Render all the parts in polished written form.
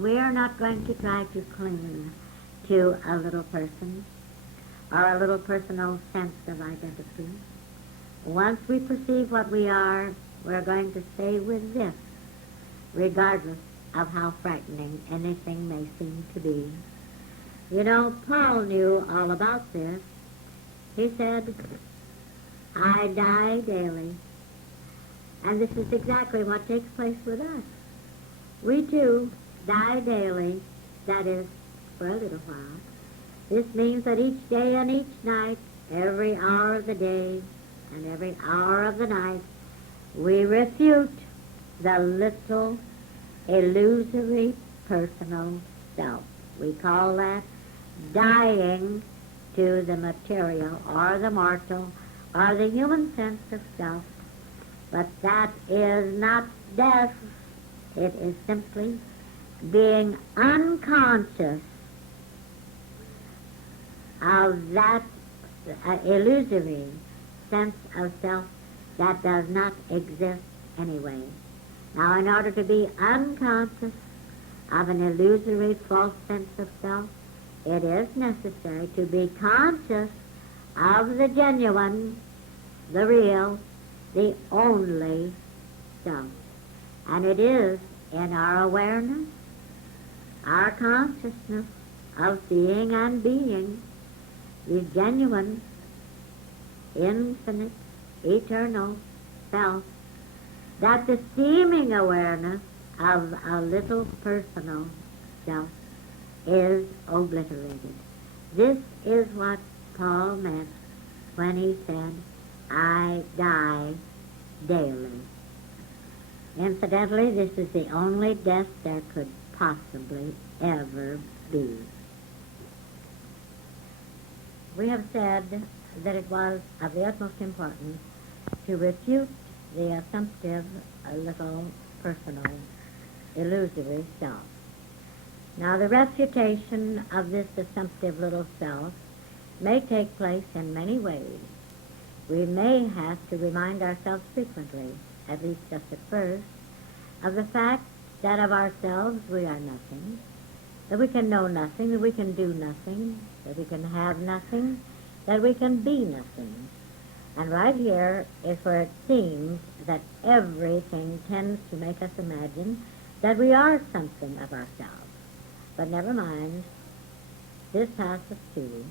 We are not going to try to cling to a little person or a little personal sense of identity. Once we perceive what we are, we're going to stay with this, regardless of how frightening anything may seem to be. You know, Paul knew all about this. He said, I die daily. And this is exactly what takes place with us. We too die daily, that is, for a little while. This means that each day and each night, every hour of the day and every hour of the night, we refute the little illusory personal self. We call that dying to the material or the mortal or the human sense of self. But that is not death. It is simply being unconscious of that illusory sense of self that does not exist anyway. Now, in order to be unconscious of an illusory false sense of self, it is necessary to be conscious of the genuine, the real, the only self. And it is in our awareness, our consciousness of seeing and being the genuine, infinite, eternal self, that the seeming awareness of a little personal self is obliterated. This is what Paul meant when he said, I die daily. Incidentally, this is the only death there could possibly ever be. We have said that it was of the utmost importance to refute the assumptive little personal illusory self. Now, the refutation of this assumptive little self may take place in many ways. We may have to remind ourselves frequently, at least just at first, of the fact that of ourselves we are nothing, that we can know nothing, that we can do nothing, that we can have nothing, that we can be nothing. And right here is where it seems that everything tends to make us imagine that we are something of ourselves. But never mind, this passes too.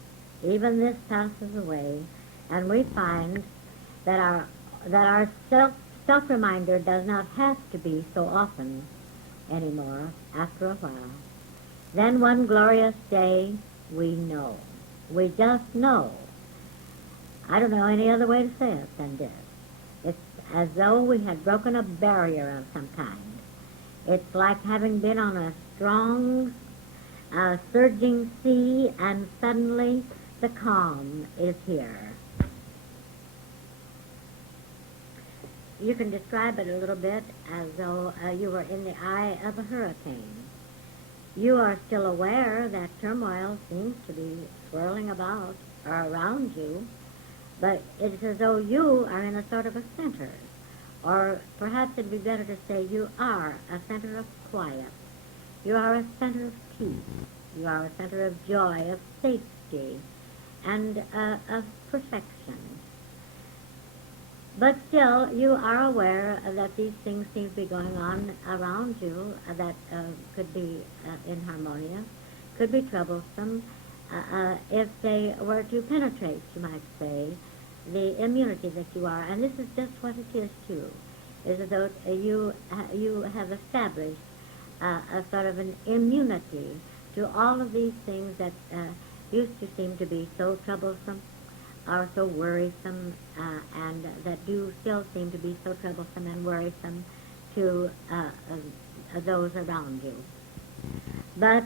Even this passes away, and we find that our self-reminder does not have to be so often anymore after a while. Then one glorious day, we know. We just know. I don't know any other way to say it than this. It's as though we had broken a barrier of some kind. It's like having been on a strong, surging sea, and suddenly the calm is here. You can describe it a little bit as though you were in the eye of a hurricane. You are still aware that turmoil seems to be swirling about or around you, but it's as though you are in a sort of a center, or perhaps it'd be better to say you are a center of quiet. You are a center of peace. You are a center of joy, of safety, and of perfection. But still, you are aware that these things seem to be going on around you that could be inharmonious, could be troublesome, if they were to penetrate, you might say, the immunity that you are. And this is just what it is, too, is as though you have established a sort of an immunity to all of these things that used to seem to be so troublesome or so worrisome, and that do still seem to be so troublesome and worrisome to those around you. But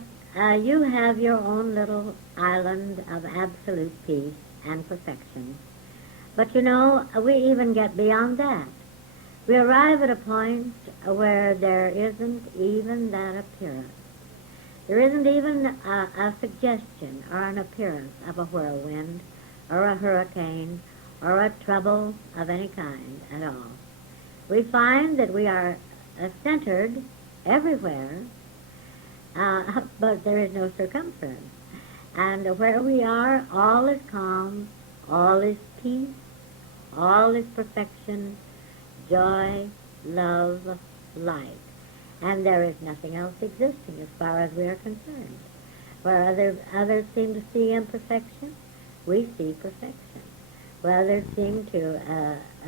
you have your own little island of absolute peace and perfection. But you know, we even get beyond that. We arrive at a point where there isn't even that appearance. There isn't even a suggestion or an appearance of a whirlwind or a hurricane or a trouble of any kind at all. We find that we are centered everywhere, but there is no circumference. And where we are, all is calm, all is peace, all is perfection, joy, love, light. And there is nothing else existing as far as we are concerned. Where others seem to see imperfection, we see perfection. Where others seem to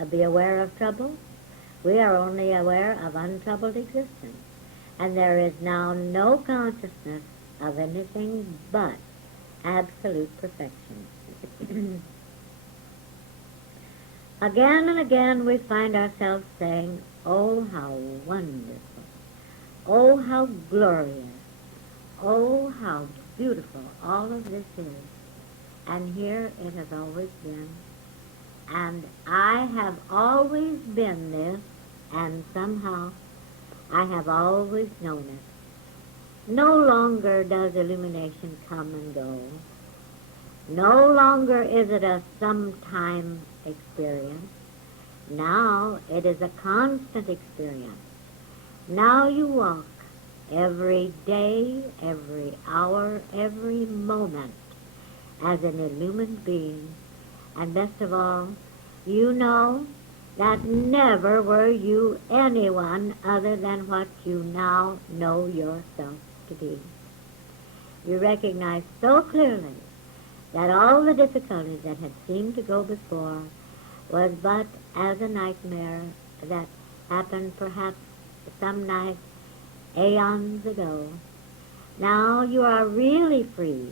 be aware of trouble, we are only aware of untroubled existence. And there is now no consciousness of anything but absolute perfection. Again and again we find ourselves saying, oh, how wonderful. Oh, how glorious. Oh, how beautiful all of this is. And here it has always been. And I have always been this, and somehow I have always known it. No longer does illumination come and go. No longer is it a sometime experience. Now it is a constant experience. Now you walk every day, every hour, every moment as an illumined being. And best of all, you know that never were you anyone other than what you now know yourself to be. You recognize so clearly that all the difficulties that had seemed to go before was but as a nightmare that happened perhaps some night aeons ago. Now you are really free.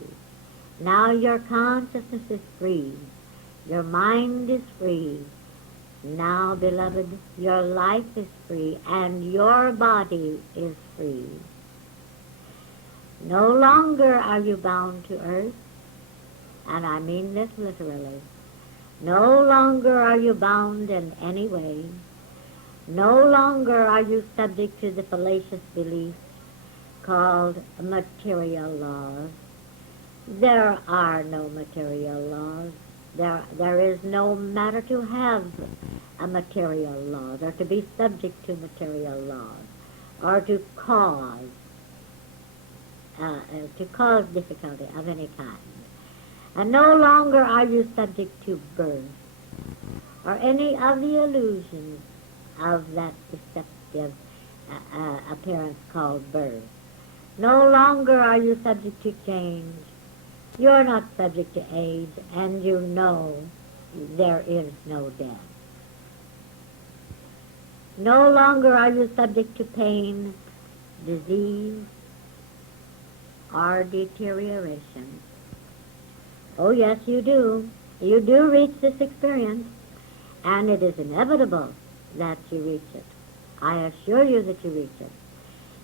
Now your consciousness is free. Your mind is free. Now, beloved, your life is free and your body is free. No longer are you bound to earth, and I mean this literally. No longer are you bound in any way. No longer are you subject to the fallacious beliefs called material laws. There are no material laws. There is no matter to have a material laws or to be subject to material laws or to cause difficulty of any kind. And no longer are you subject to birth or any of the illusions of that deceptive appearance called birth. No longer are you subject to change. You're not subject to age, and you know there is no death. No longer are you subject to pain, disease, or deterioration. Oh, yes, you do. You do reach this experience, and it is inevitable that you reach it. I assure you that you reach it.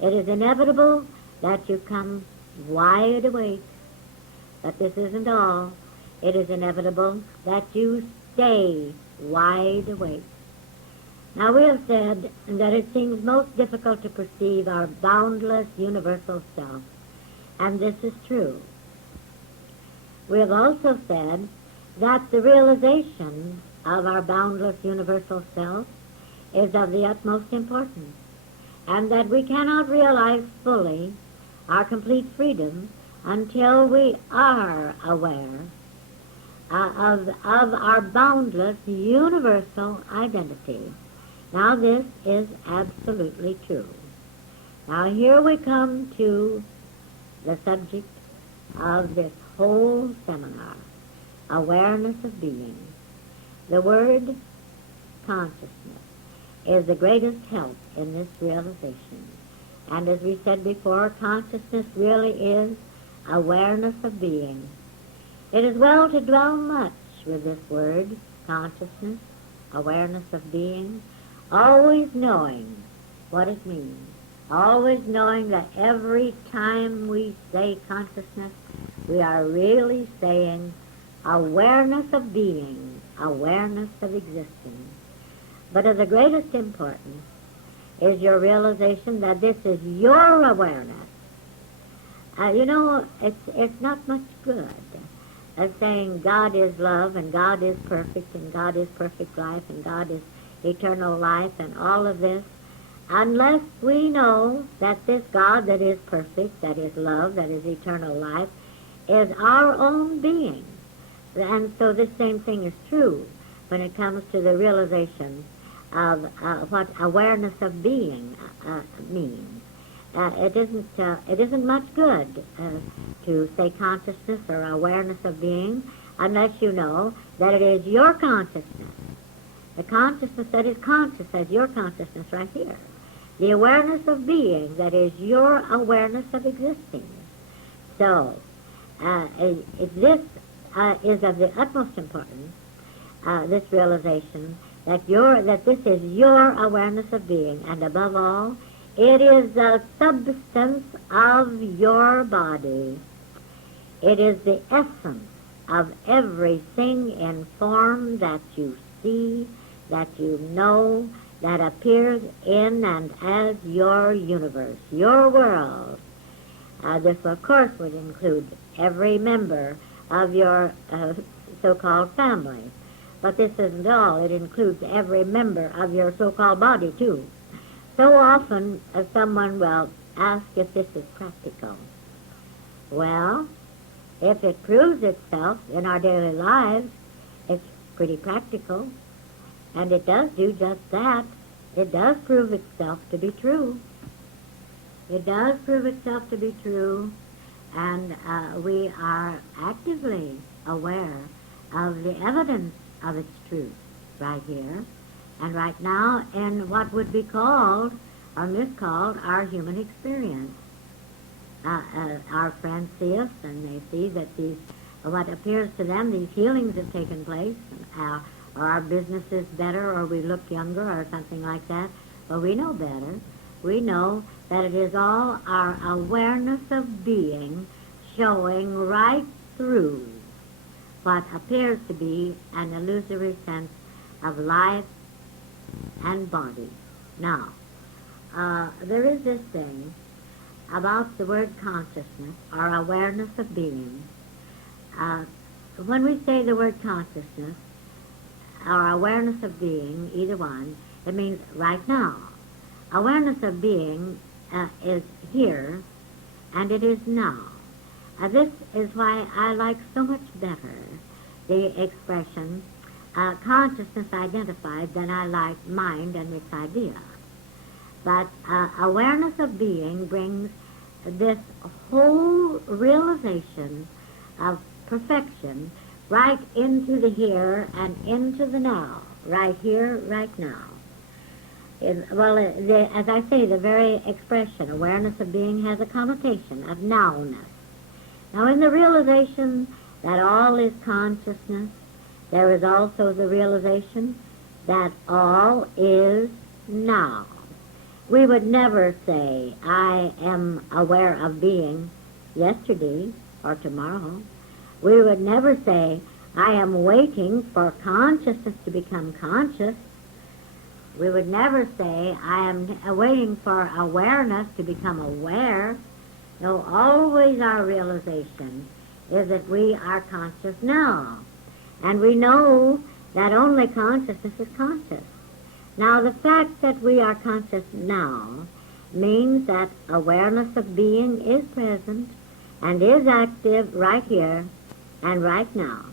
It is inevitable that you come wide awake. But this isn't all. It is inevitable that you stay wide awake. Now we have said that it seems most difficult to perceive our boundless universal self, and this is true. We have also said that the realization of our boundless universal self is of the utmost importance, and that we cannot realize fully our complete freedom until we are aware of our boundless universal identity. Now this is absolutely true. Now here we come to the subject of this whole seminar, awareness of being. The word consciousness is the greatest help in this realization. And as we said before, consciousness really is awareness of being. It is well to dwell much with this word, consciousness, awareness of being, always knowing what it means, always knowing that every time we say consciousness, we are really saying awareness of being, awareness of existing. But of the greatest importance is your realization that this is your awareness. It's not much good as saying God is love and God is perfect and God is perfect life and God is eternal life and all of this. unless we know that this God that is perfect, that is love, that is eternal life, is our own being. And so this same thing is true when it comes to the realization of what awareness of being means. It isn't much good to say consciousness or awareness of being unless you know that it is your consciousness. The consciousness that is conscious as your consciousness right here. The awareness of being that is your awareness of existing. So, this is of the utmost importance, this realization that this is your awareness of being, and above all, it is the substance of your body. It is the essence of everything in form that you see, that you know, that appears in and as your universe, your world. This, of course, would include every member of your so-called family. But this isn't all. It includes every member of your so-called body, too. So often, someone will ask if this is practical. Well, if it proves itself in our daily lives, it's pretty practical. And it does do just that. It does prove itself to be true. It does prove itself to be true, and we are actively aware of the evidence of its truth right here and right now in what would be called or miscalled our human experience. Our friends see us and they see that what appears to them, these healings have taken place, or our business is better, or we look younger, or something like that. But we know better. We know that it is all our awareness of being showing right through what appears to be an illusory sense of life and body. Now, there is this thing about the word consciousness, or awareness of being. When we say the word consciousness, or awareness of being, either one, it means right now. Awareness of being is here, and it is now. This is why I like so much better the expression consciousness identified than I like mind and its idea. But awareness of being brings this whole realization of perfection right into the here and into the now, right here, right now. As I say, the very expression, awareness of being, has a connotation of nowness. Now, in the realization that all is consciousness, there is also the realization that all is now. We would never say, I am aware of being yesterday or tomorrow. We would never say, I am waiting for consciousness to become conscious. We would never say, I am waiting for awareness to become aware. No, always our realization is that we are conscious now. And we know that only consciousness is conscious. Now, the fact that we are conscious now means that awareness of being is present and is active right here and right now.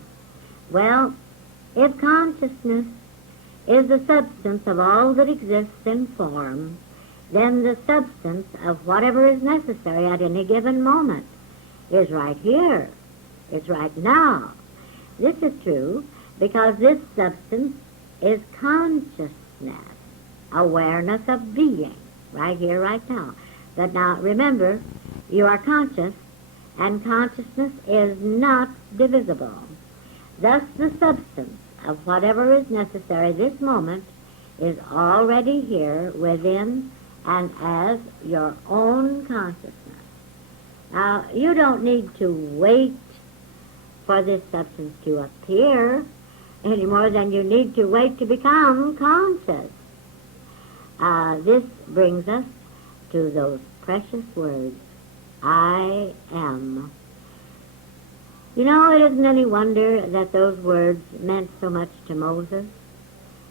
Well, if consciousness is the substance of all that exists in form, then the substance of whatever is necessary at any given moment is right here. It's right now. This is true because this substance is consciousness, awareness of being, right here, right now. But now, remember, you are conscious, and consciousness is not divisible. Thus, the substance of whatever is necessary this moment is already here within and as your own consciousness. Now, you don't need to wait for this substance to appear any more than you need to wait to become conscious. This brings us to those precious words, I am. You know, it isn't any wonder that those words meant so much to Moses.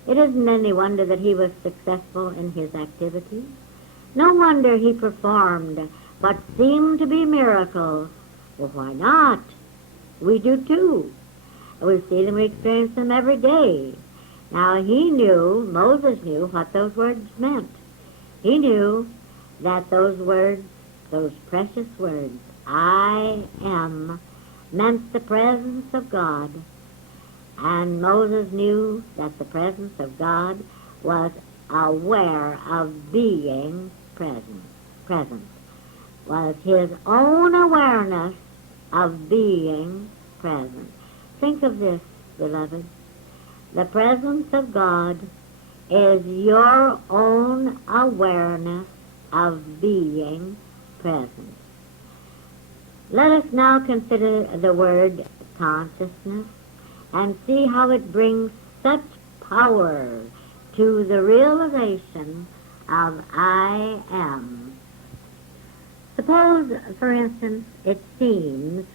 It isn't any wonder that he was successful in his activities. No wonder he performed what seemed to be miracles. Well, why not? We do too. We see them, we experience them every day. Now Moses knew what those words meant. He knew that those words, those precious words, I am, meant the presence of God. And Moses knew that the presence of God was aware of being present, was his own awareness of being present. Think of this, beloved. The presence of God is your own awareness of being present. Let us now consider the word consciousness and see how it brings such power to the realization of I am. Suppose, for instance, it seems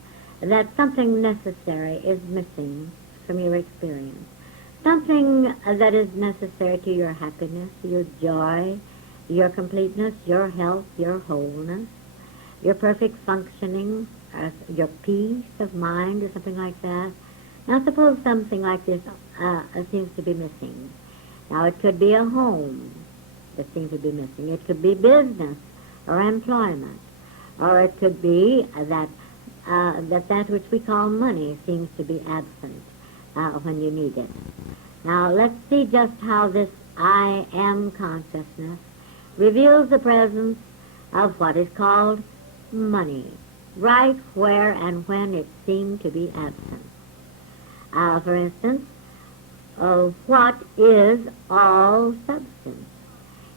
that something necessary is missing from your experience. Something that is necessary to your happiness, your joy, your completeness, your health, your wholeness, your perfect functioning, your peace of mind or something like that. Now suppose something like this seems to be missing. Now it could be a home that seems to be missing. It could be business or employment. Or it could be that which we call money seems to be absent when you need it. Now let's see just how this I am consciousness reveals the presence of what is called money, right where and when it seemed to be absent. For instance, what is all substance?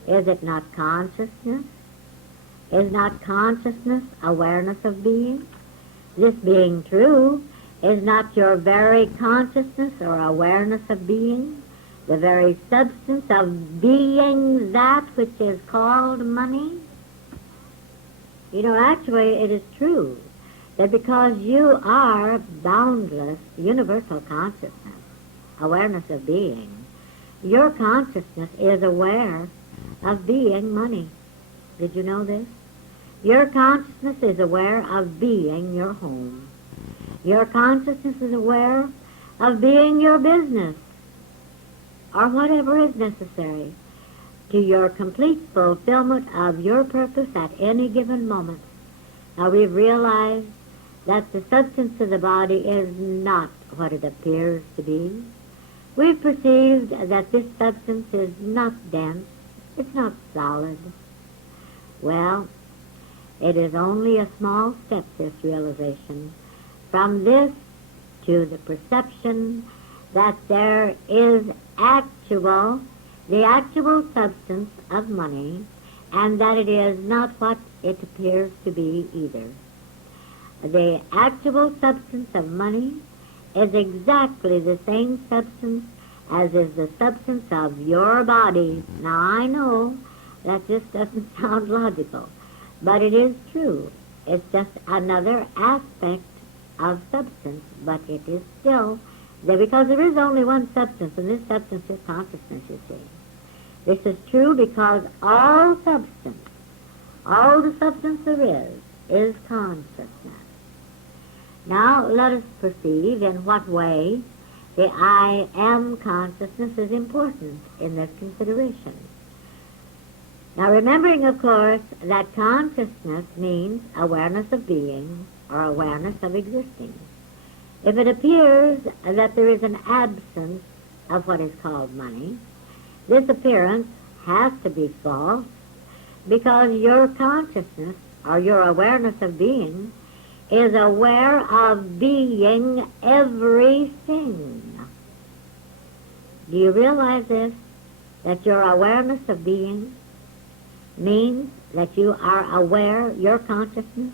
Is it not consciousness? Is not consciousness awareness of being? This being true, is not your very consciousness or awareness of being the very substance of being that which is called money? You know, actually it is true that because you are boundless, universal consciousness, awareness of being, your consciousness is aware of being money. Did you know this? Your consciousness is aware of being your home. Your consciousness is aware of being your business, or whatever is necessary to your complete fulfillment of your purpose at any given moment. Now we've realized that the substance of the body is not what it appears to be. We've perceived that this substance is not dense, it's not solid. Well, it is only a small step, this realization, from this to the perception that there is the actual substance of money, and that it is not what it appears to be either. The actual substance of money is exactly the same substance as is the substance of your body. Now I know that this doesn't sound logical, but it is true. It's just another aspect of substance, but it is still there, because there is only one substance, and this substance is consciousness, you see. This is true because all substance, all the substance there is consciousness. Now let us perceive in what way the I am consciousness is important in this consideration. Now remembering, of course, that consciousness means awareness of being or awareness of existing. If it appears that there is an absence of what is called money, this appearance has to be false, because your consciousness or your awareness of being is aware of being everything. Do you realize this? That your awareness of being means that you are aware, your consciousness,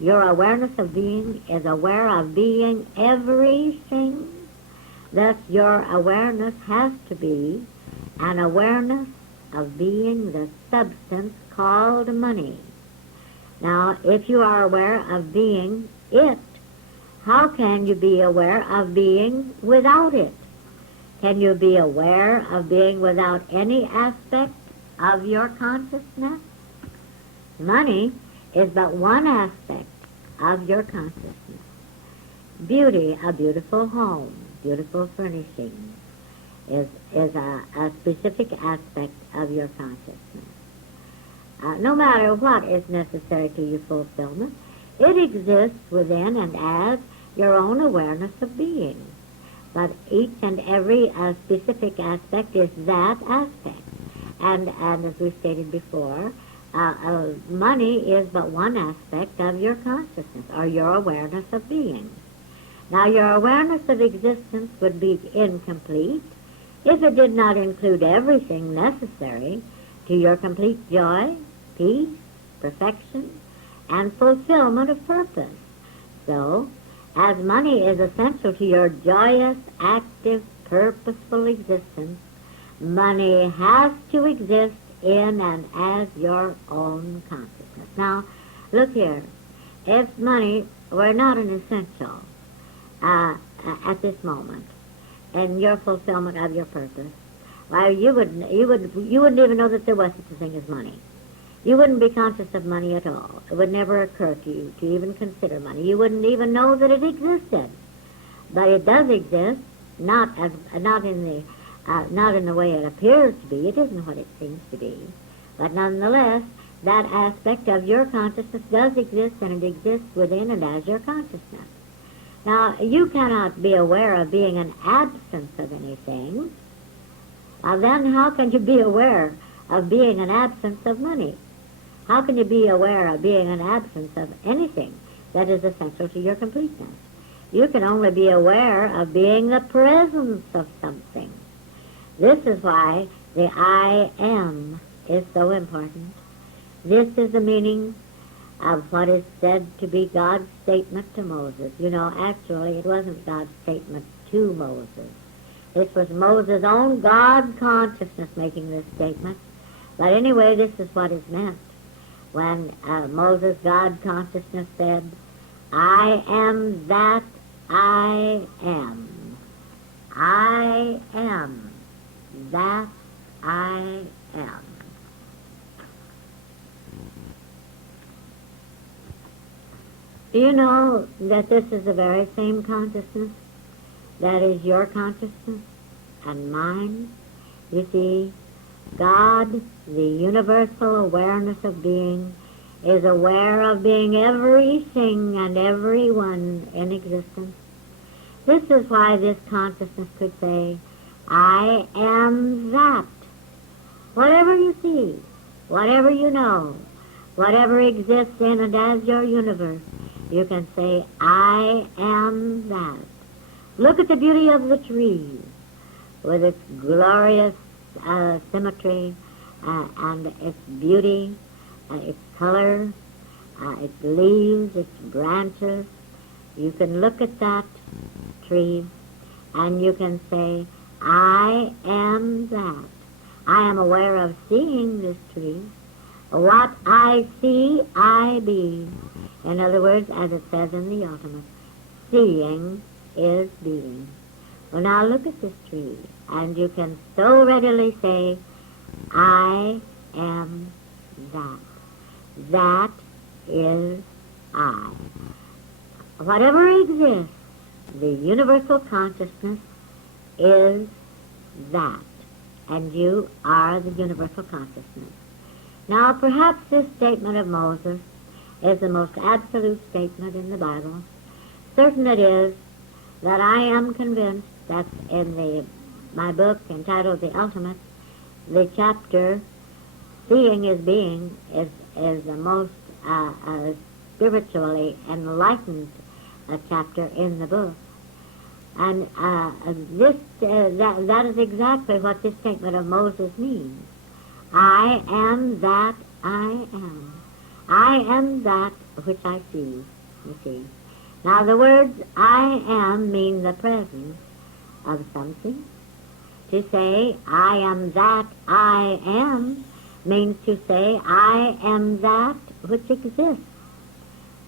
your awareness of being is aware of being everything. Thus your awareness has to be an awareness of being the substance called money. Now, if you are aware of being it, how can you be aware of being without it? Can you be aware of being without any aspect of your consciousness? Money is but one aspect of your consciousness. Beauty, a beautiful home, beautiful furnishings, is a specific aspect of your consciousness. No matter what is necessary to your fulfillment, it exists within and as your own awareness of being. But each and every specific aspect is that aspect. And as we stated before, money is but one aspect of your consciousness, or your awareness of being. Now, your awareness of existence would be incomplete if it did not include everything necessary to your complete joy, peace, perfection, and fulfillment of purpose. So, as money is essential to your joyous, active, purposeful existence, money has to exist in and as your own consciousness. Now, look here. If money were not an essential at this moment in your fulfillment of your purpose, well, you wouldn't even know that there was such a thing as money. You wouldn't be conscious of money at all. It would never occur to you to even consider money. You wouldn't even know that it existed. But it does exist, not in the way it appears to be. It isn't what it seems to be. But nonetheless, that aspect of your consciousness does exist, and it exists within and as your consciousness. Now, you cannot be aware of being an absence of anything. Then how can you be aware of being an absence of money? How can you be aware of being an absence of anything that is essential to your completeness? You can only be aware of being the presence of something. This is why the I am is so important. This is the meaning of what is said to be God's statement to Moses. You know, actually, it wasn't God's statement to Moses. This was Moses' own God consciousness making this statement. But anyway, this is what is meant when Moses' God consciousness said, I am that I am. I am that I am. Do you know that this is the very same consciousness that is your consciousness and mine? You see, God, the universal awareness of being, is aware of being everything and everyone in existence. This is why this consciousness could say, I am that. Whatever you see, whatever you know, whatever exists in and as your universe, you can say, I am that. Look at the beauty of the trees with its glorious symmetry and its beauty, its color, its leaves, its branches. You can look at that tree and you can say, I am that. I am aware of seeing this tree. What I see, I be. In other words, as it says in the ultimate, seeing is being. Well, now look at this tree, and you can so readily say, I am that. That is I. Whatever exists, the universal consciousness is that, and you are the universal consciousness. Now, perhaps this statement of Moses is the most absolute statement in the Bible. Certain it is that I am convinced that in my book entitled The Ultimate, the chapter Seeing is Being is the most spiritually enlightened chapter in the book. And that is exactly what this statement of Moses means. I am that I am. I am that which I see, you see. Now the words I am mean the presence of something. To say I am that I am means to say I am that which exists.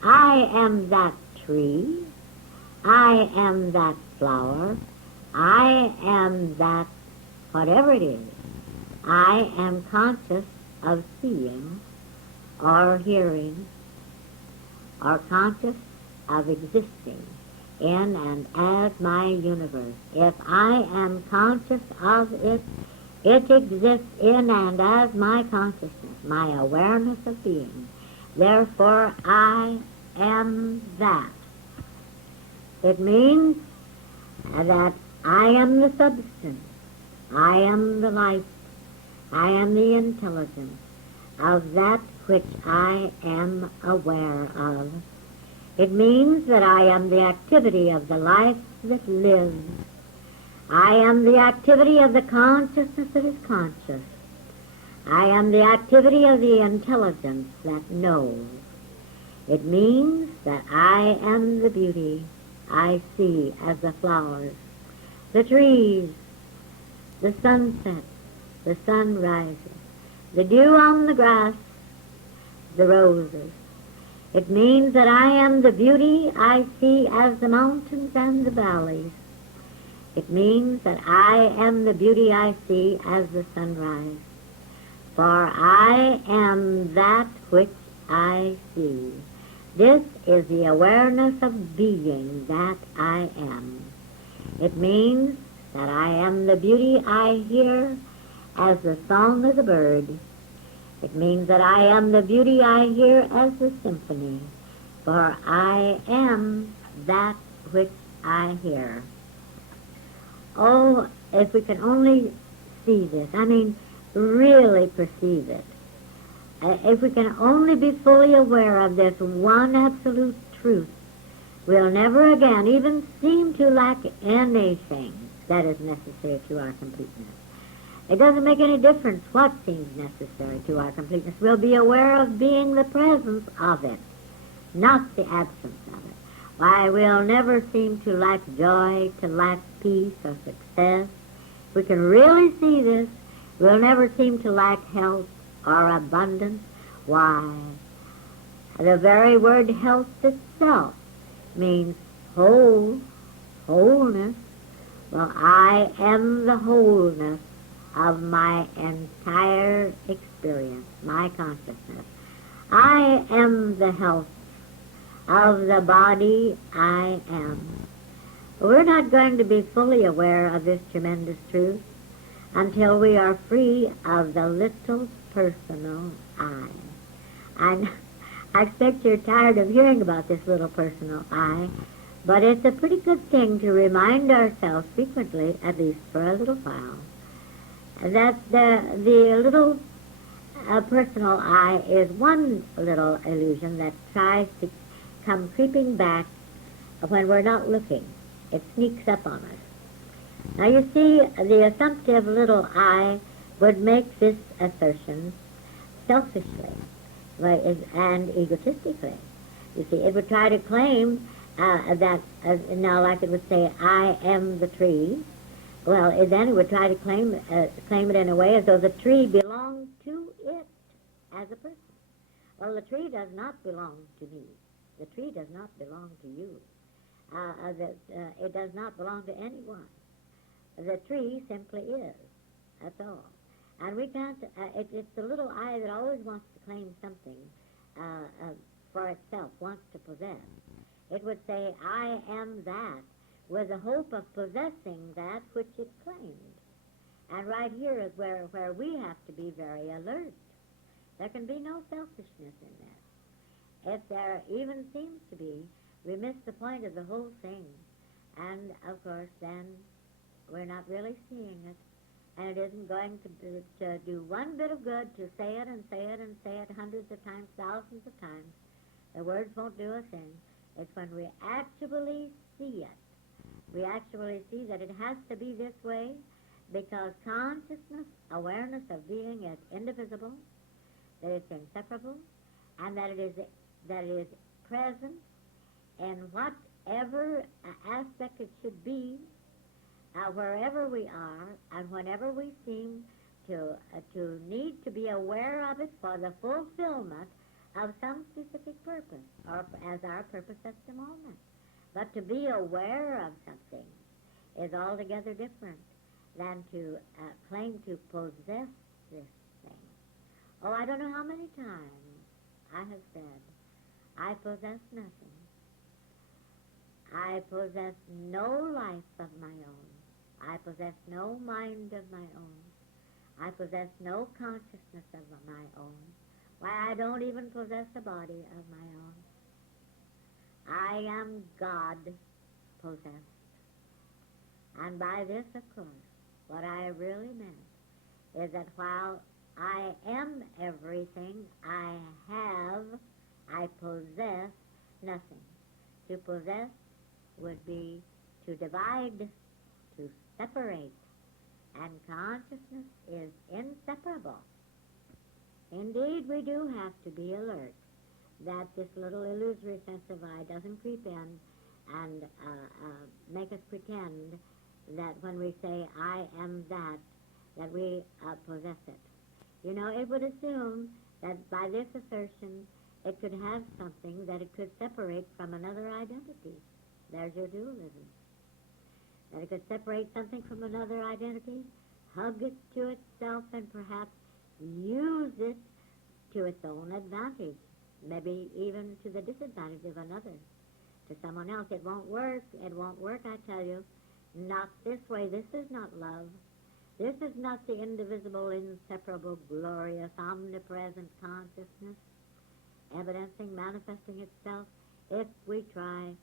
I am that tree. I am that flower. I am that, whatever it is, I am conscious of seeing or hearing or conscious of existing in and as my universe. If I am conscious of it, it exists in and as my consciousness, my awareness of being. Therefore, I am that. It means that I am the substance, I am the life, I am the intelligence of that which I am aware of. It means that I am the activity of the life that lives. I am the activity of the consciousness that is conscious. I am the activity of the intelligence that knows. It means that I am the beauty I see as the flowers, the trees, the sunset, the sun rises, the dew on the grass, the roses. It means that I am the beauty I see as the mountains and the valleys. It means that I am the beauty I see as the sunrise. For I am that which I see. This is the awareness of being that I am. It means that I am the beauty I hear as the song of the bird. It means that I am the beauty I hear as the symphony, for I am that which I hear. Oh, if we can only see this, really perceive it. If we can only be fully aware of this one absolute truth, we'll never again even seem to lack anything that is necessary to our completeness. It doesn't make any difference what seems necessary to our completeness. We'll be aware of being the presence of it, not the absence of it. Why, we'll never seem to lack joy, to lack peace or success. If we can really see this, we'll never seem to lack health or abundance. Why, the very word health itself means whole, wholeness. Well, I am the wholeness of my entire experience, my consciousness. I am the health of the body I am. We're not going to be fully aware of this tremendous truth until we are free of the little personal I. I expect you're tired of hearing about this little personal I, but it's a pretty good thing to remind ourselves frequently, at least for a little while, that the little personal I is one little illusion that tries to come creeping back when we're not looking. It sneaks up on us. Now you see, the assumptive little I would make this assertion selfishly and egotistically. You see, it would try to claim that, now like it would say, I am the tree. Well, then it would try to claim it in a way as though the tree belonged to it as a person. Well, the tree does not belong to me. The tree does not belong to you. It does not belong to anyone. The tree simply is. That's all. And we can't, it's the little I that always wants to claim something for itself, wants to possess. It would say, I am that, with the hope of possessing that which it claimed. And right here is where we have to be very alert. There can be no selfishness in that. If there even seems to be, we miss the point of the whole thing. And, of course, then we're not really seeing it. And it isn't going to do one bit of good to say it and say it and say it hundreds of times, thousands of times. The words won't do a thing. It's when we actually see it. We actually see that it has to be this way because consciousness, awareness of being is indivisible, that it's inseparable, and that it is present in whatever aspect it should be, wherever we are, and whenever we seem to need to be aware of it for the fulfillment of some specific purpose, or as our purpose at the moment. But to be aware of something is altogether different than to claim to possess this thing. Oh, I don't know how many times I have said, I possess nothing. I possess no life of my own. I possess no mind of my own. I possess no consciousness of my own. Why, I don't even possess a body of my own. I am God possessed. And by this, of course, what I really meant is that while I am everything, I possess nothing. To possess would be to divide, to separate, and consciousness is inseparable. Indeed, we do have to be alert that this little illusory sense of I doesn't creep in and make us pretend that when we say I am that we possess it. You know, it would assume that by this assertion it could have something that it could separate from another identity. There's your dualism. That it could separate something from another identity, hug it to itself, and perhaps use it to its own advantage, maybe even to the disadvantage of another, to someone else. It won't work, I tell you. Not this way. This is not love. This is not the indivisible, inseparable, glorious, omnipresent consciousness, evidencing, manifesting itself, if we try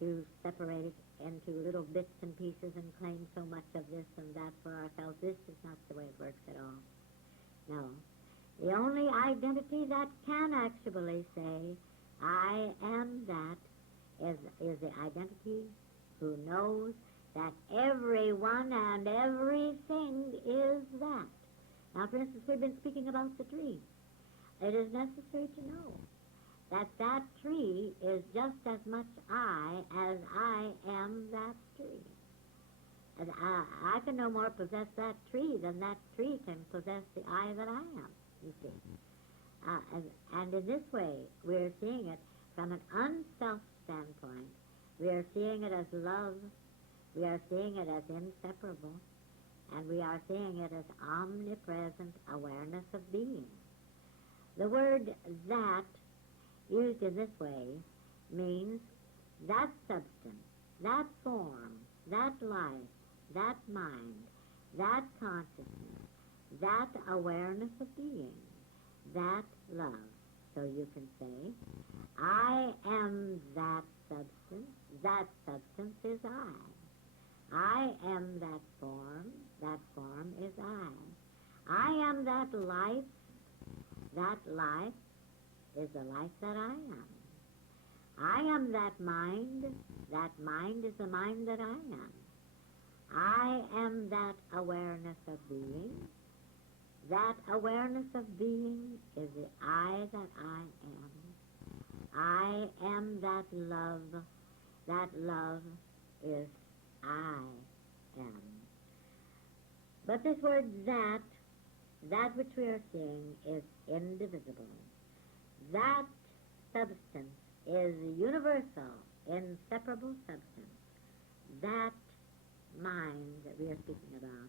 to separate it into little bits and pieces and claim so much of this and that for ourselves. This is not the way it works at all. No. The only identity that can actually say, I am that, is the identity who knows that everyone and everything is that. Now, for instance, we've been speaking about the tree. It is necessary to know that that tree is just as much I as I am that tree. And I can no more possess that tree than that tree can possess the I that I am, you see. And in this way, we're seeing it from an unself standpoint. We are seeing it as love. We are seeing it as inseparable. And we are seeing it as omnipresent awareness of being. The word that, used in this way, means that substance, that form, that life, that mind, that consciousness, that awareness of being, that love. So you can say, I am that substance is I. I am that form is I. I am that life is the life that I am. I am that mind is the mind that I am. I am that awareness of being. That awareness of being is the I that I am. I am that love is I am. But this word that which we are seeing is indivisible. That substance is universal, inseparable substance. That mind that we are speaking about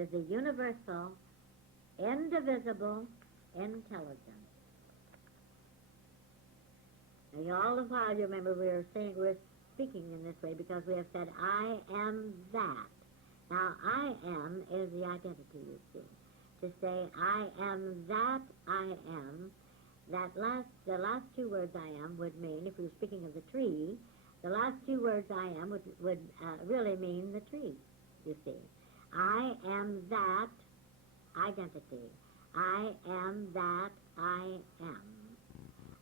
is the universal, indivisible intelligence. Now, all the while, you remember, we're speaking in this way because we have said, I am that. Now, I am is the identity, you see. To say, I am that I am, the last two words I am would mean, if we were speaking of the tree, the last two words I am would really mean the tree, you see. I am that identity. I am that I am.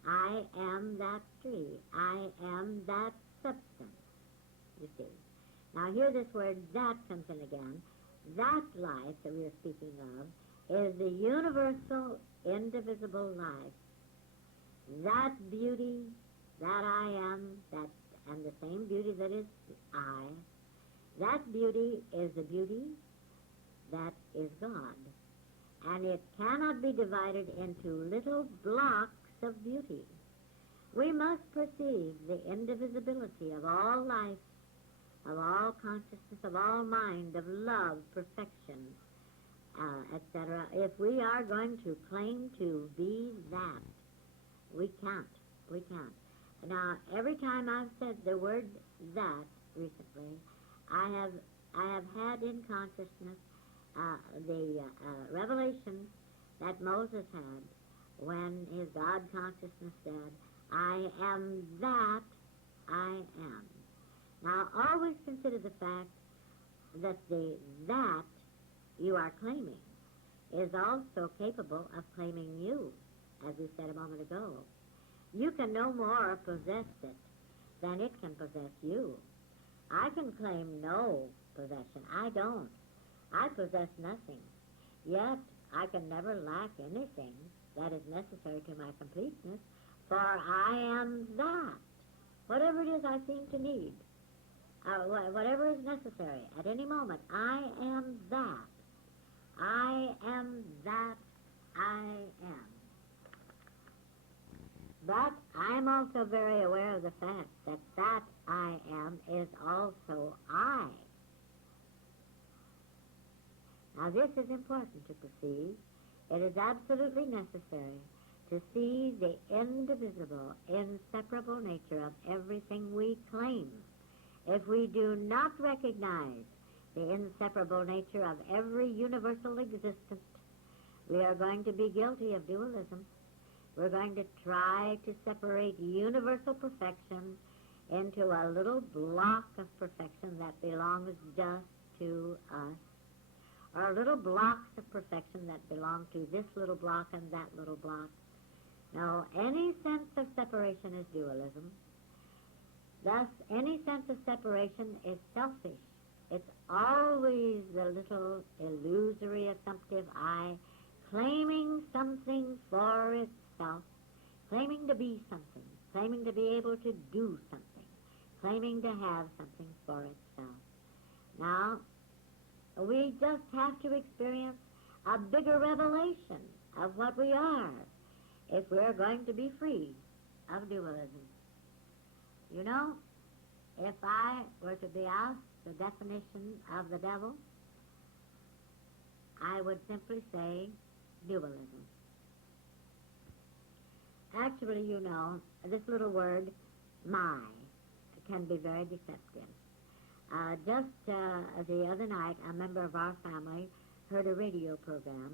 I am that tree. I am that substance, you see. Now here this word that comes in again. That life that we are speaking of is the universal, indivisible life. That beauty, that I am, and the same beauty that is I, that beauty is the beauty that is God. And it cannot be divided into little blocks of beauty. We must perceive the indivisibility of all life of all consciousness, of all mind, of love, perfection, etc., if we are going to claim to be that, we can't. We can't. Now, every time I've said the word that recently, I have had in consciousness the revelation that Moses had when his God consciousness said, I am that I am. Now, always consider the fact that the that you are claiming is also capable of claiming you, as we said a moment ago. You can no more possess it than it can possess you. I can claim no possession. I don't. I possess nothing. Yet I can never lack anything that is necessary to my completeness, for I am that. Whatever it is I seem to need, whatever is necessary at any moment, I am that. I am that I am. But I'm also very aware of the fact that that I am is also I. Now this is important to perceive. It is absolutely necessary to see the indivisible, inseparable nature of everything we claim. If we do not recognize the inseparable nature of every universal existence, we are going to be guilty of dualism. We're going to try to separate universal perfection into a little block of perfection that belongs just to us, or little blocks of perfection that belong to this little block and that little block. Now, any sense of separation is dualism. Thus, any sense of separation is selfish. It's always the little illusory assumptive I claiming something for itself, claiming to be something, claiming to be able to do something, claiming to have something for itself. Now, we just have to experience a bigger revelation of what we are if we're going to be free of dualism. You know, if I were to be asked the definition of the devil, I would simply say dualism. Actually, you know, this little word, my, can be very deceptive. Just the other night, a member of our family heard a radio program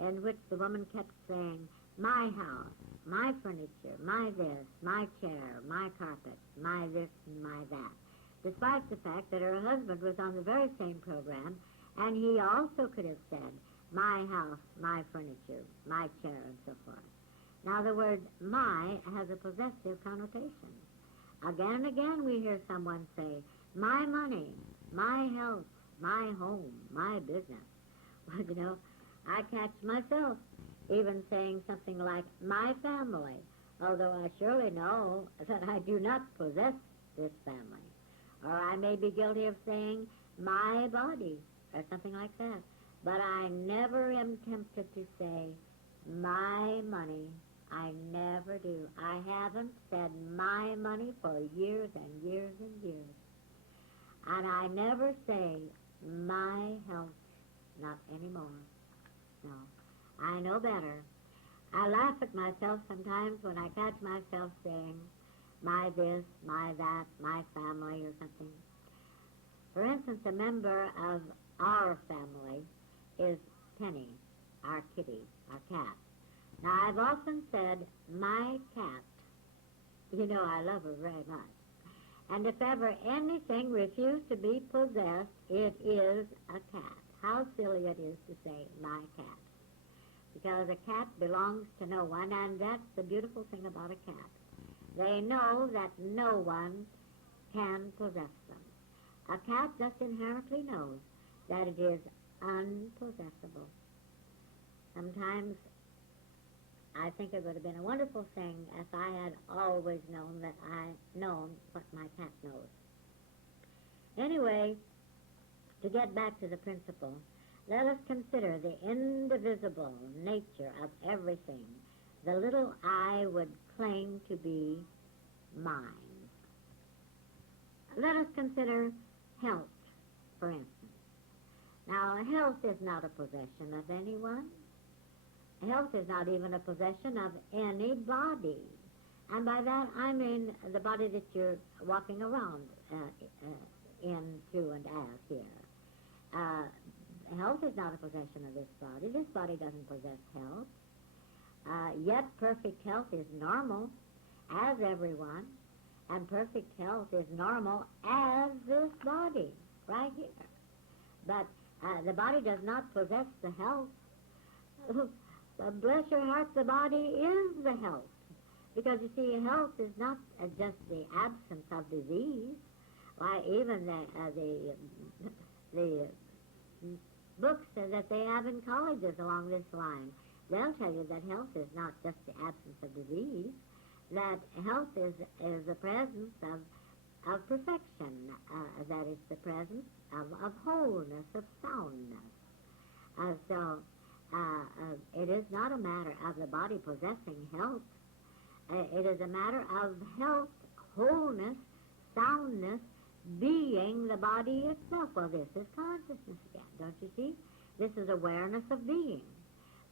in which the woman kept saying, my house, my furniture, my this, my chair, my carpet, my this and my that, despite the fact that her husband was on the very same program, and he also could have said, my house, my furniture, my chair, and so forth. Now, the word my has a possessive connotation. Again and again we hear someone say, my money, my health, my home, my business. Well, you know, I catch myself even saying something like, my family, although I surely know that I do not possess this family. Or I may be guilty of saying, my body, or something like that. But I never am tempted to say, my money. I never do. I haven't said my money for years and years and years. And I never say my health, not anymore. No, I know better. I laugh at myself sometimes when I catch myself saying my this, my that, my family, or something. For instance, a member of our family is Penny, our kitty, our cat. Now, I've often said, my cat. You know, I love her very much. And if ever anything refused to be possessed, it is a cat. How silly it is to say, my cat. Because a cat belongs to no one, and that's the beautiful thing about a cat. They know that no one can possess them. A cat just inherently knows that it is unpossessable. Sometimes I think it would have been a wonderful thing if I had always known that I known what my cat knows. Anyway, to get back to the principle, let us consider the indivisible nature of everything the little I would claim to be mine. Let us consider health, for instance. Now, health is not a possession of anyone. Health is not even a possession of anybody. And by that, I mean the body that you're walking around in, through, and as here. Health is not a possession of this body. This body doesn't possess health. Yet perfect health is normal, as everyone, and perfect health is normal as this body, right here. But the body does not possess the health. Bless your heart, the body is the health. Because you see, health is not just the absence of disease. Why, even the books that they have in colleges along this line, they'll tell you that health is not just the absence of disease, that health is the presence of perfection, that is the presence of wholeness, of soundness. So it is not a matter of the body possessing health. It is a matter of health, wholeness, soundness, being the body itself. Well, this is consciousness again, don't you see? This is awareness of being.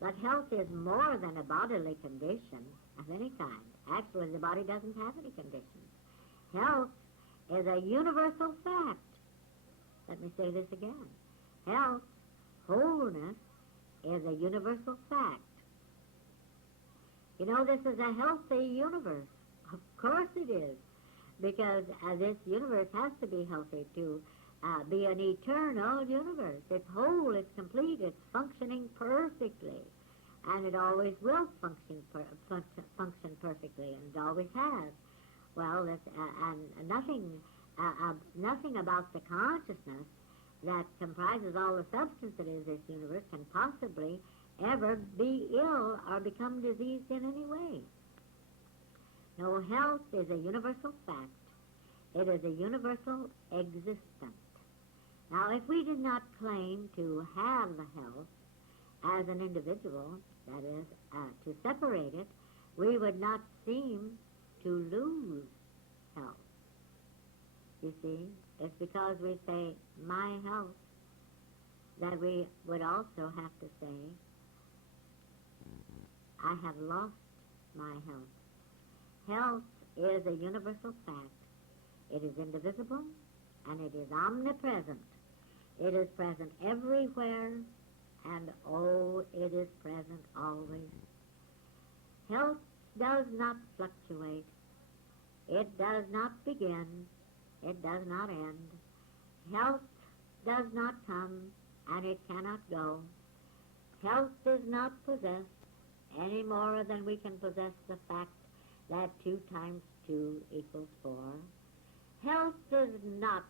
But health is more than a bodily condition of any kind. Actually, the body doesn't have any conditions. Health is a universal fact. Let me say this again. Health, wholeness, is a universal fact. You know, this is a healthy universe. Of course it is. Because this universe has to be healthy to be an eternal universe. It's whole, it's complete, it's functioning perfectly. And it always will function perfectly, and it always has. Well, and nothing about the consciousness that comprises all the substance that is this universe can possibly ever be ill or become diseased in any way. No, health is a universal fact. It is a universal existence. Now, if we did not claim to have the health as an individual, that is, to separate it, we would not seem to lose health. You see, it's because we say, my health, that we would also have to say, I have lost my health. Health is a universal fact. It is indivisible, and it is omnipresent. It is present everywhere, and oh, it is present always. Health does not fluctuate. It does not begin. It does not end. Health does not come, and it cannot go. Health is not possessed any more than we can possess the fact that 2 times 2 equals 4. Health is not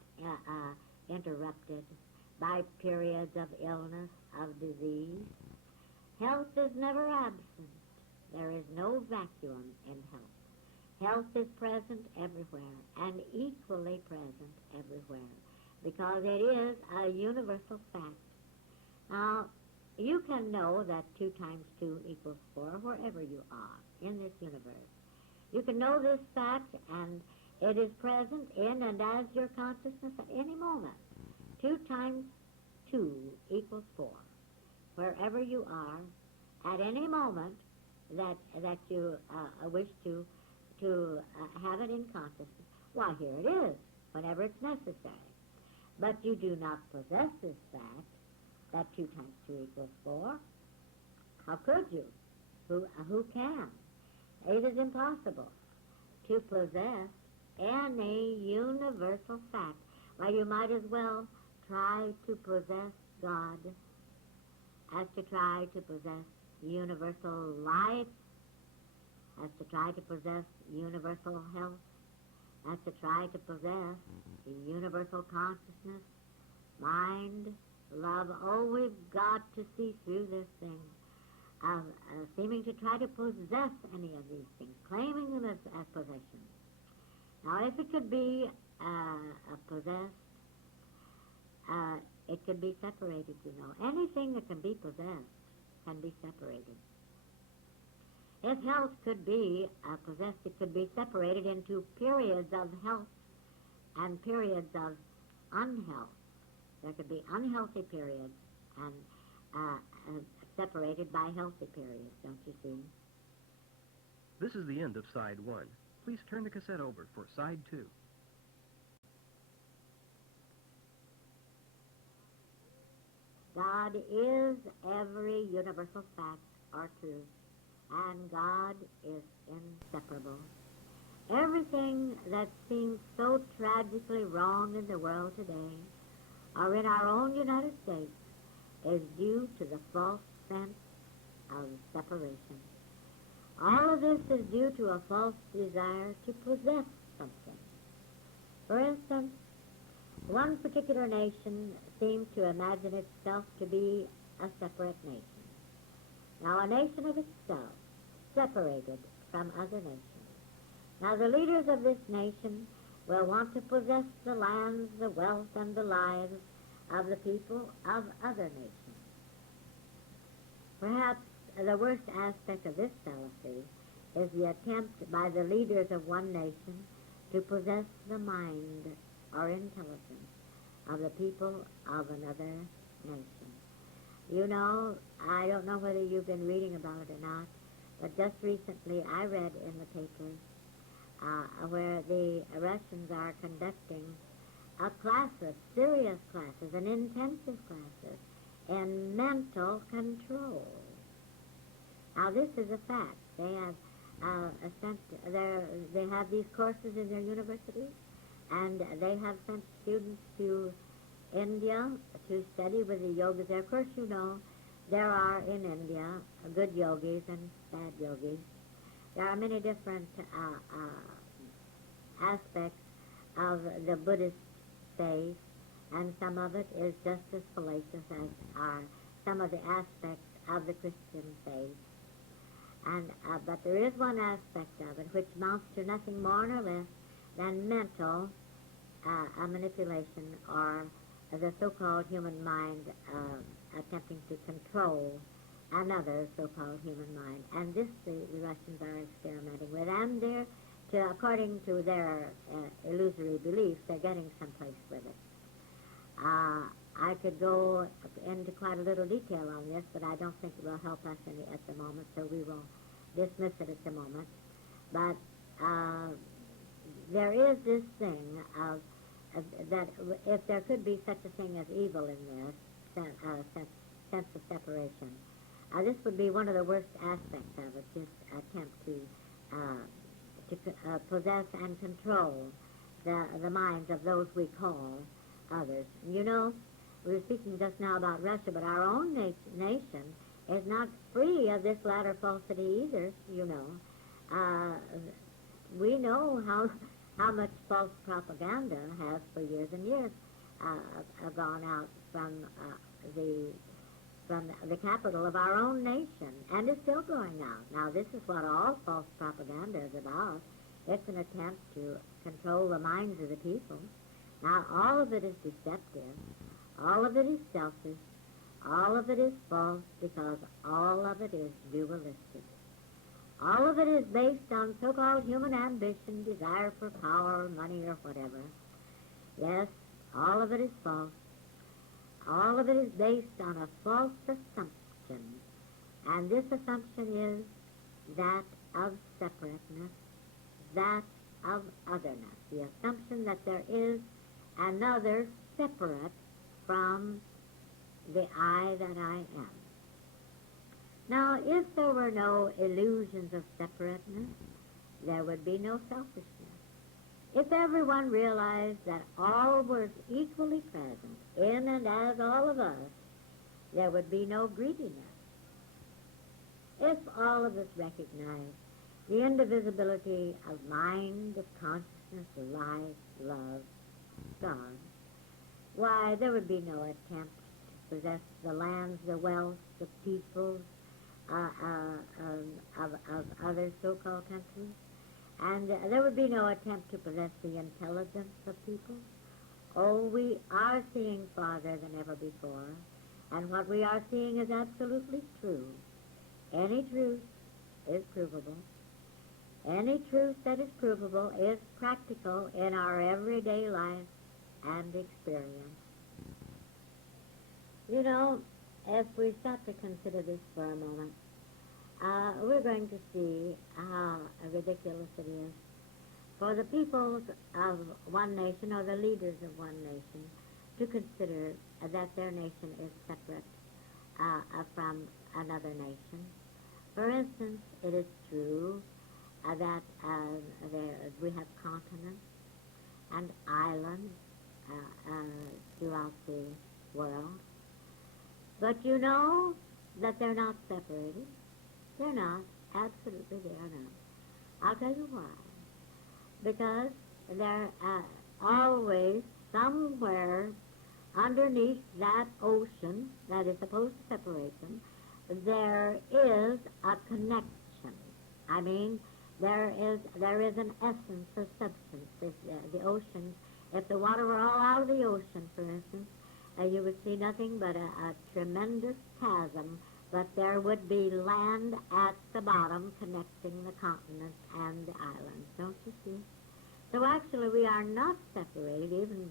interrupted by periods of illness, of disease. Health is never absent. There is no vacuum in health. Health is present everywhere, and equally present everywhere, because it is a universal fact. Now, you can know that 2 times 2 equals 4 wherever you are in this universe. You can know this fact, and it is present in and as your consciousness at any moment. 2 times 2 equals 4. Wherever you are, at any moment that you wish to have it in consciousness, why, here it is, whenever it's necessary. But you do not possess this fact, that 2 times 2 equals 4. How could you? Who can? It is impossible to possess any universal fact. Why, you might as well try to possess God as to try to possess universal life, as to try to possess universal health, as to try to possess universal consciousness, mind, love. Oh, we've got to see through this thing of seeming to try to possess any of these things, claiming them as possessions. Now, if it could be possessed, it could be separated, you know. Anything that can be possessed can be separated. If health could be possessed, it could be separated into periods of health and periods of unhealth. There could be unhealthy periods and separated by healthy periods, don't you see? This is the end of side 1. Please turn the cassette over for side 2. God is every universal fact or truth, and God is inseparable. Everything that seems so tragically wrong in the world today, or in our own United States, is due to the false sense of separation. All of this is due to a false desire to possess something. For instance, one particular nation seems to imagine itself to be a separate nation. Now, a nation of itself, separated from other nations. Now, the leaders of this nation will want to possess the lands, the wealth, and the lives of the people of other nations. Perhaps the worst aspect of this fallacy is the attempt by the leaders of one nation to possess the mind or intelligence of the people of another nation. You know, I don't know whether you've been reading about it or not, but just recently I read in the papers where the Russians are conducting a classes, serious classes, and intensive classes in mental control. Now, this is a fact. They have they have these courses in their universities, and they have sent students to India to study with the yogis there. Of course, you know, there are in India good yogis and bad yogis. There are many different aspects of the Buddhist faith, and some of it is just as fallacious as are some of the aspects of the Christian faith. And but there is one aspect of it which amounts to nothing more nor less than mental manipulation, or the so-called human mind attempting to control another so-called human mind. And this the Russians are experimenting with, and they're, according to their illusory beliefs, they're getting someplace with it. I could go into quite a little detail on this, but I don't think it will help us at the moment, so we will dismiss it at the moment. But there is this thing of that if there could be such a thing as evil in this sense of separation, this would be one of the worst aspects of it, this attempt to possess and control the minds of those we call others. You know, we were speaking just now about Russia, but our own nation is not free of this latter falsity either, you know. We know how much false propaganda has for years and years gone out from the capital of our own nation, and is still going out. Now, this is what all false propaganda is about. It's an attempt to control the minds of the people. Now, all of it is deceptive. All of it is selfish. All of it is false, because all of it is dualistic. All of it is based on so-called human ambition, desire for power, money, or whatever. Yes, all of it is false. All of it is based on a false assumption, and this assumption is that of separateness, that of otherness, the assumption that there is another separate from the I that I am. Now, if there were no illusions of separateness, there would be no selfishness. If everyone realized that all was equally present in and as all of us, there would be no greediness. If all of us recognized the indivisibility of mind, of consciousness, of life, love, God, why, there would be no attempt to possess the lands, the wealth, the peoples of other so-called countries. And there would be no attempt to possess the intelligence of people. Oh, we are seeing farther than ever before, and what we are seeing is absolutely true. Any truth is provable. Any truth that is provable is practical in our everyday life. and experience. You know, if we start to consider this for a moment, we're going to see how ridiculous it is for the peoples of one nation or the leaders of one nation to consider that their nation is separate from another nation. For instance, it is true that we have continents and islands throughout the world. But you know that they're not separated. They're not. Absolutely, they are not. I'll tell you why. Because they're always somewhere underneath that ocean that is supposed to separate them, there is a connection. I mean, there is an essence of substance. The ocean, if the water were all out of the ocean, for instance, you would see nothing but a tremendous chasm, but there would be land at the bottom connecting the continent and the islands, don't you see? So actually we are not separated even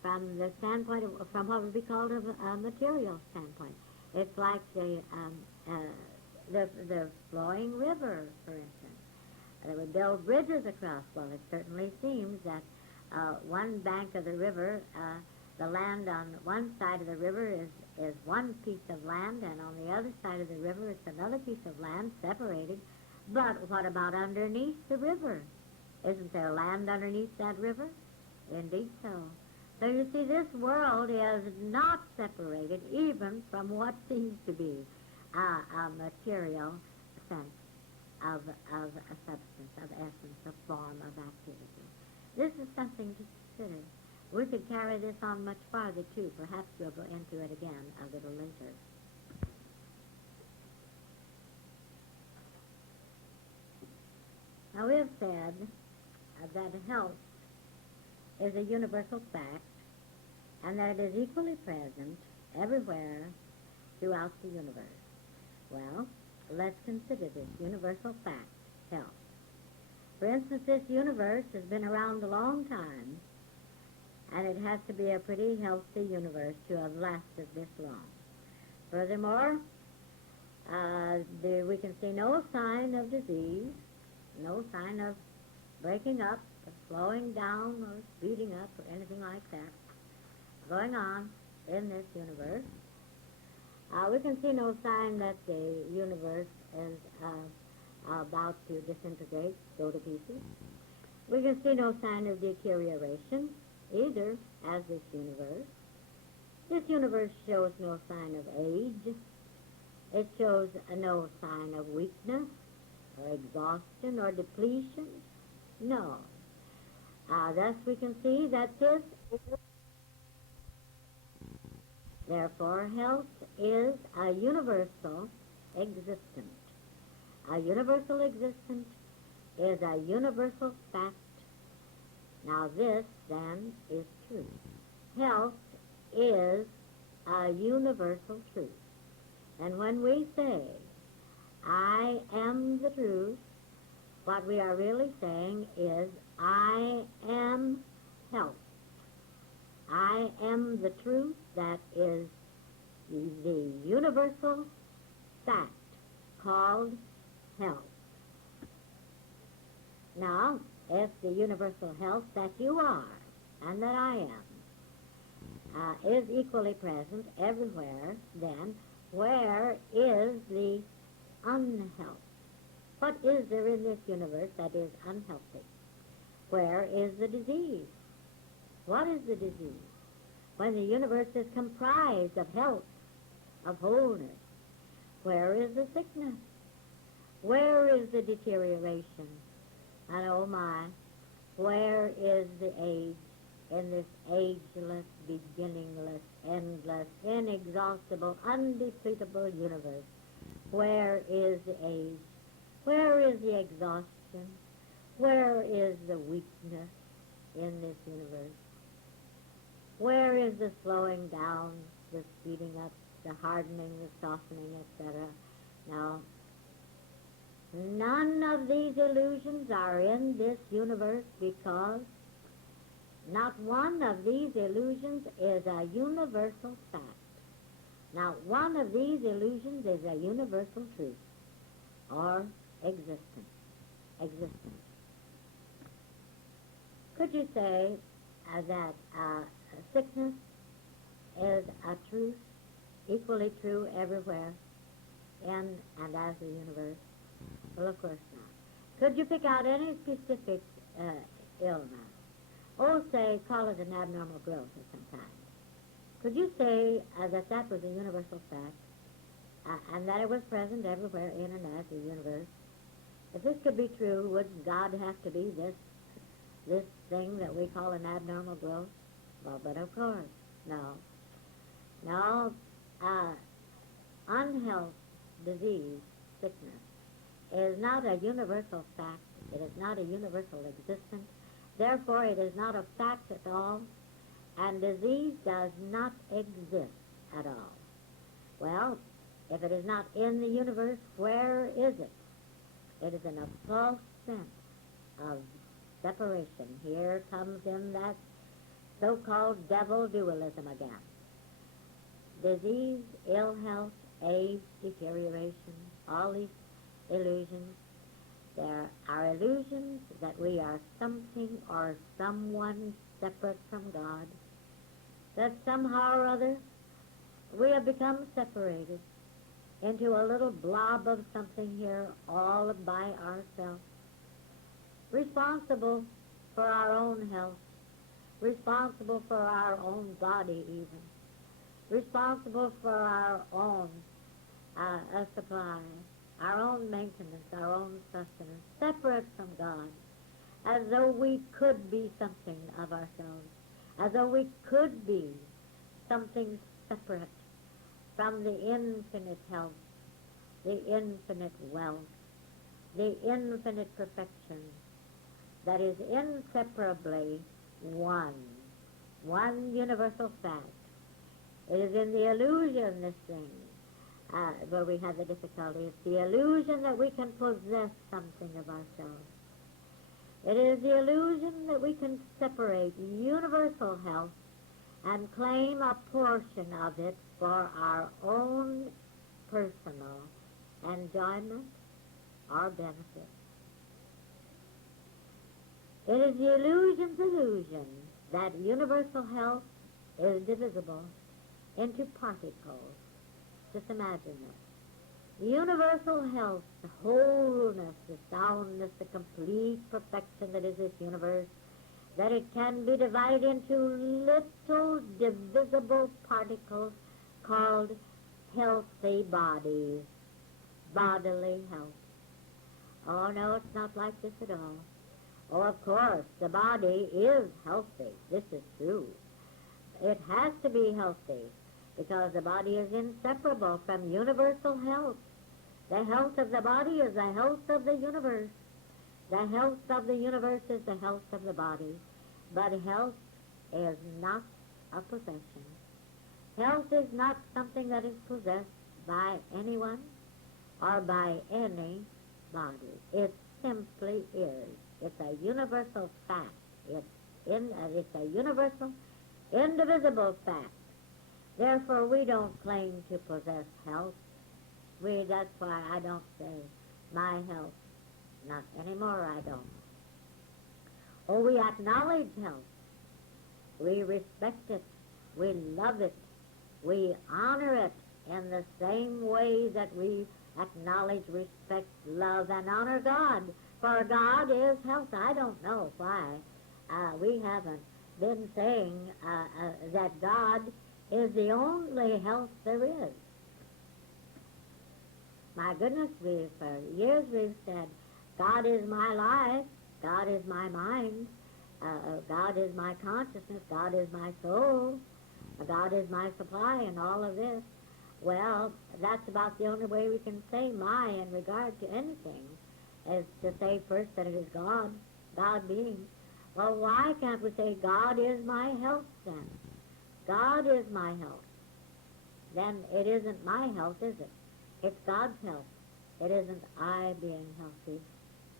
from the standpoint from what would be called a material standpoint. It's like the flowing river, for instance. They would build bridges across. Well, it certainly seems that one bank of the river, the land on one side of the river is one piece of land, and on the other side of the river it's another piece of land separated. But what about underneath the river? Isn't there land underneath that river? Indeed so. So you see, this world is not separated even from what seems to be a material sense of a substance, of essence, of form, of activity. This is something to consider. We could carry this on much farther, too. Perhaps we'll go into it again a little later. Now, we have said that health is a universal fact and that it is equally present everywhere throughout the universe. Well, let's consider this universal fact, health. For instance, this universe has been around a long time, and it has to be a pretty healthy universe to have lasted this long. Furthermore, we can see no sign of disease, no sign of breaking up, or slowing down, or speeding up, or anything like that going on in this universe. We can see no sign that the universe is about to disintegrate, go to pieces. We can see no sign of deterioration, either, as this universe. This universe shows no sign of age. It shows no sign of weakness, or exhaustion, or depletion. No. Thus we can see that this is... Therefore, health is a universal existent. A universal existent is a universal fact. Now this, then, is truth. Health is a universal truth. And when we say, I am the truth, what we are really saying is, I am health. I am the truth that is the universal fact called health. Now, if the universal health that you are and that I am is equally present everywhere, then where is the unhealth? What is there in this universe that is unhealthy? Where is the disease? What is the disease? When the universe is comprised of health, of wholeness, where is the sickness? Where is the deterioration? And oh my, where is the age in this ageless, beginningless, endless, inexhaustible, undepletable universe? Where is the age? Where is the exhaustion? Where is the weakness in this universe? Where is the slowing down, the speeding up, the hardening, the softening, etc.? Now, none of these illusions are in this universe because Not one of these illusions is a universal fact. Not one of these illusions is a universal truth or existence. Existence. Could you say that sickness is a truth, equally true everywhere in and as the universe? Well, of course not. Could you pick out any specific illness? Or say, call it an abnormal growth of some kind. Could you say that that was a universal fact and that it was present everywhere in and as the universe? If this could be true, would God have to be this thing that we call an abnormal growth? Well, but of course, no. No, unhealth, disease, sickness is not a universal fact. It is not a universal existence. Therefore, it is not a fact at all, and disease does not exist at all. Well, if it is not in the universe, where is it? It is in a false sense of separation. Here comes in that so-called devil dualism again. Disease, ill health, age, deterioration, all these illusions. There are illusions that we are something or someone separate from God, that somehow or other we have become separated into a little blob of something here all by ourselves, responsible for our own health, responsible for our own body even, responsible for our own supply, our own maintenance, our own sustenance, separate from God, as though we could be something of ourselves, as though we could be something separate from the infinite health, the infinite wealth, the infinite perfection that is inseparably one universal fact. It is in the illusion, this thing, where we have the difficulty. It's the illusion that we can possess something of ourselves. It is the illusion that we can separate universal health and claim a portion of it for our own personal enjoyment or benefit. It is the illusion's illusion that universal health is divisible into particles. Just imagine it. The universal health, the wholeness, the soundness, the complete perfection that is this universe, that it can be divided into little divisible particles called healthy bodies, bodily health. Oh, no, it's not like this at all. Oh, of course, the body is healthy. This is true. It has to be healthy because the body is inseparable from universal health. The health of the body is the health of the universe. The health of the universe is the health of the body. But health is not a possession. Health is not something that is possessed by anyone or by any body. It simply is. It's a universal fact. It's a universal, indivisible fact. Therefore, we don't claim to possess health. That's why I don't say my health. Not anymore, I don't. Oh, we acknowledge health. We respect it. We love it. We honor it in the same way that we acknowledge, respect, love, and honor God. For God is health. I don't know why we haven't been saying that God is the only health there is. My goodness, for years we've said, God is my life, God is my mind, God is my consciousness, God is my soul, God is my supply, and all of this. Well, that's about the only way we can say my in regard to anything, is to say first that it is God, God being. Well, why can't we say God is my health then? God is my health. Then it isn't my health, is it? It's God's health. It isn't I being healthy.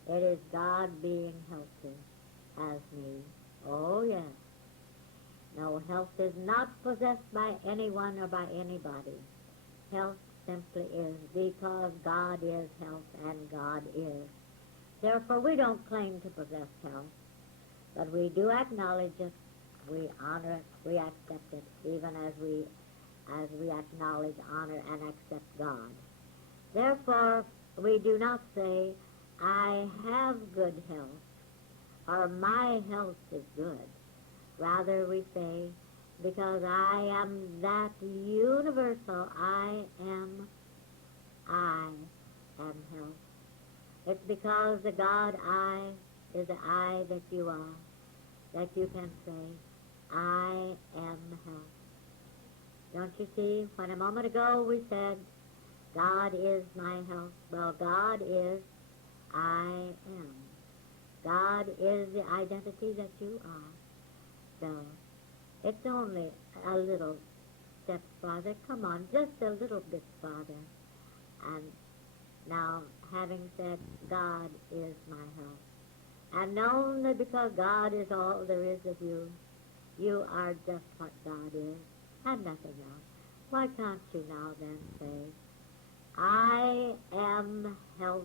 It is God being healthy as me. Oh, yes. No, health is not possessed by anyone or by anybody. Health simply is because God is health and God is. Therefore, we don't claim to possess health, but we do acknowledge it, we honor it, we accept it, even as we acknowledge, honor, and accept God. Therefore, we do not say, I have good health, or my health is good. Rather, we say, because I am that universal, I am health. It's because the God I is the I that you are, that you can say, I am health. Don't you see, when a moment ago we said, God is my health. Well, God is I am. God is the identity that you are. So, it's only a little step farther. Come on, just a little bit farther. And now, having said, God is my health, and known that because God is all there is of you, you are just what God is, and nothing else. Why can't you now then say, I am health.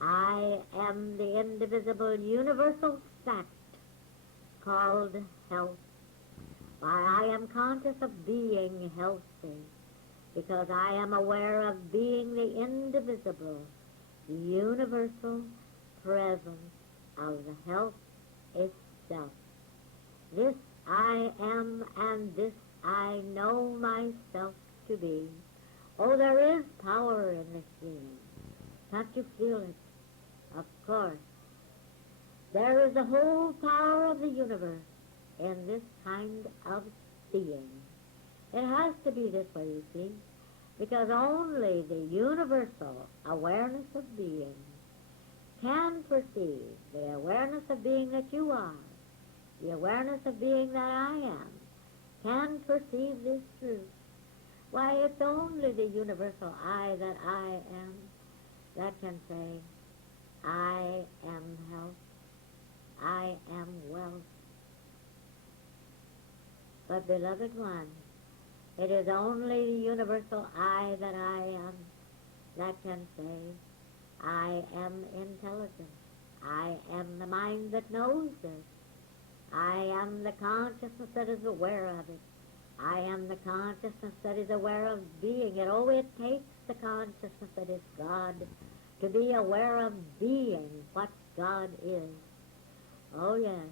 I am the indivisible universal fact called health. Why, I am conscious of being healthy because I am aware of being the indivisible, universal presence of the health itself. This I am, and this I know myself to be. Oh, there is power in this being. Can't you feel it? Of course. There is the whole power of the universe in this kind of seeing. It has to be this way, you see, because only the universal awareness of being can perceive the awareness of being that you are, the awareness of being that I am, can perceive this truth. Why, it's only the universal I that I am that can say, I am health, I am wealth. But, beloved one, it is only the universal I that I am that can say, I am intelligent. I am the mind that knows this. I am the consciousness that is aware of it. I am the consciousness that is aware of being it. Oh, it takes the consciousness that is God to be aware of being what God is. Oh, yes.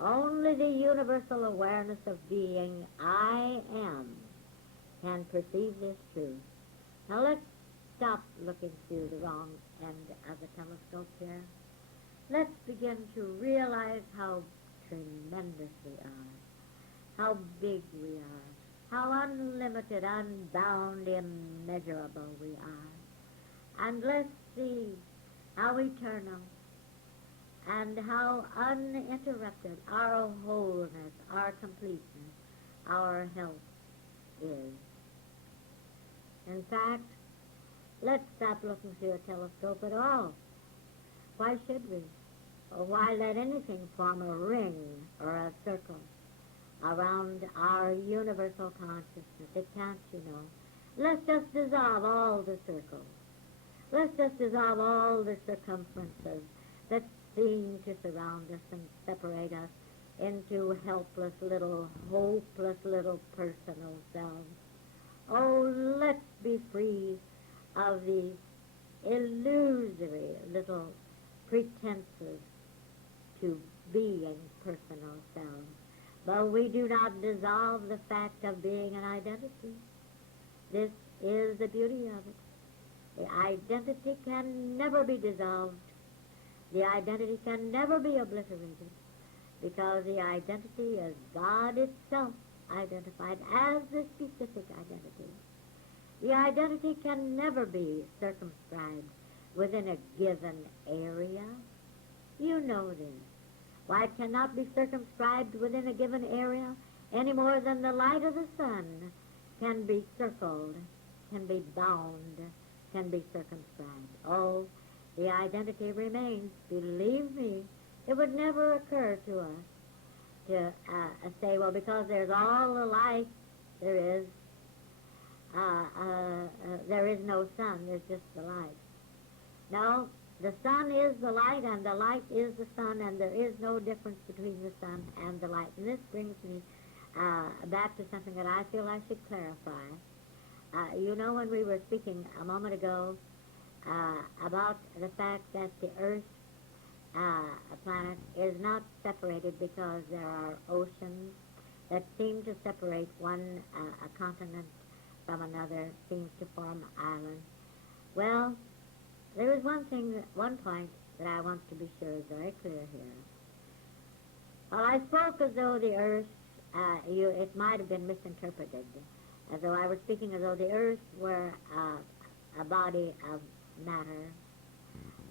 Only the universal awareness of being I am can perceive this truth. Now let's stop looking through the wrong end of the telescope here. Let's begin to realize how tremendous we are, how big we are, how unlimited, unbound, immeasurable we are. And let's see how eternal and how uninterrupted our wholeness, our completeness, our health is. In fact, let's stop looking through a telescope at all. Why should we? Or why let anything form a ring or a circle around our universal consciousness? It can't, you know. Let's just dissolve all the circles. Let's just dissolve all the circumferences that seem to surround us and separate us into helpless little, hopeless little personal selves. Oh, let's be free of these illusory little pretenses to being personal selves. But we do not dissolve the fact of being an identity. This is the beauty of it. The identity can never be dissolved. The identity can never be obliterated, because the identity is God itself identified as the specific identity. The identity can never be circumscribed within a given area. You know this. Why, it cannot be circumscribed within a given area any more than the light of the sun can be circled, can be bound, can be circumscribed. Oh, the identity remains. Believe me, it would never occur to us to say, well, because there's all the light there is no sun, there's just the light. No, the sun is the light, and the light is the sun, and there is no difference between the sun and the light. And this brings me back to something that I feel I should clarify. You know, when we were speaking a moment ago about the fact that the Earth planet is not separated because there are oceans that seem to separate one a continent from another, seems to form islands. Well, there is one point that I want to be sure is very clear here. Well, I spoke as though the Earth, it might have been misinterpreted, as though I was speaking as though the Earth were a body of matter,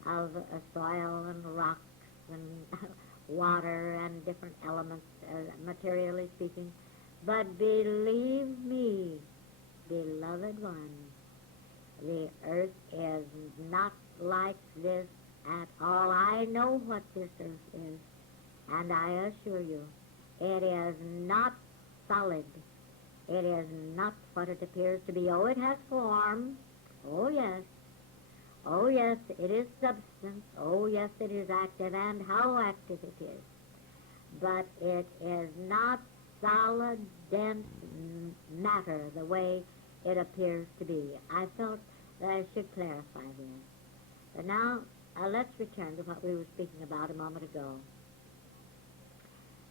of soil and rocks and water and different elements, materially speaking. But believe me, beloved one, the Earth is not like this at all. I know what this Earth is, and I assure you, it is not solid. It is not what it appears to be. Oh, it has form. Oh, yes. Oh, yes, it is substance. Oh, yes, it is active, and how active it is. But it is not solid, dense matter the way it appears to be. I felt that I should clarify this. But now, let's return to what we were speaking about a moment ago.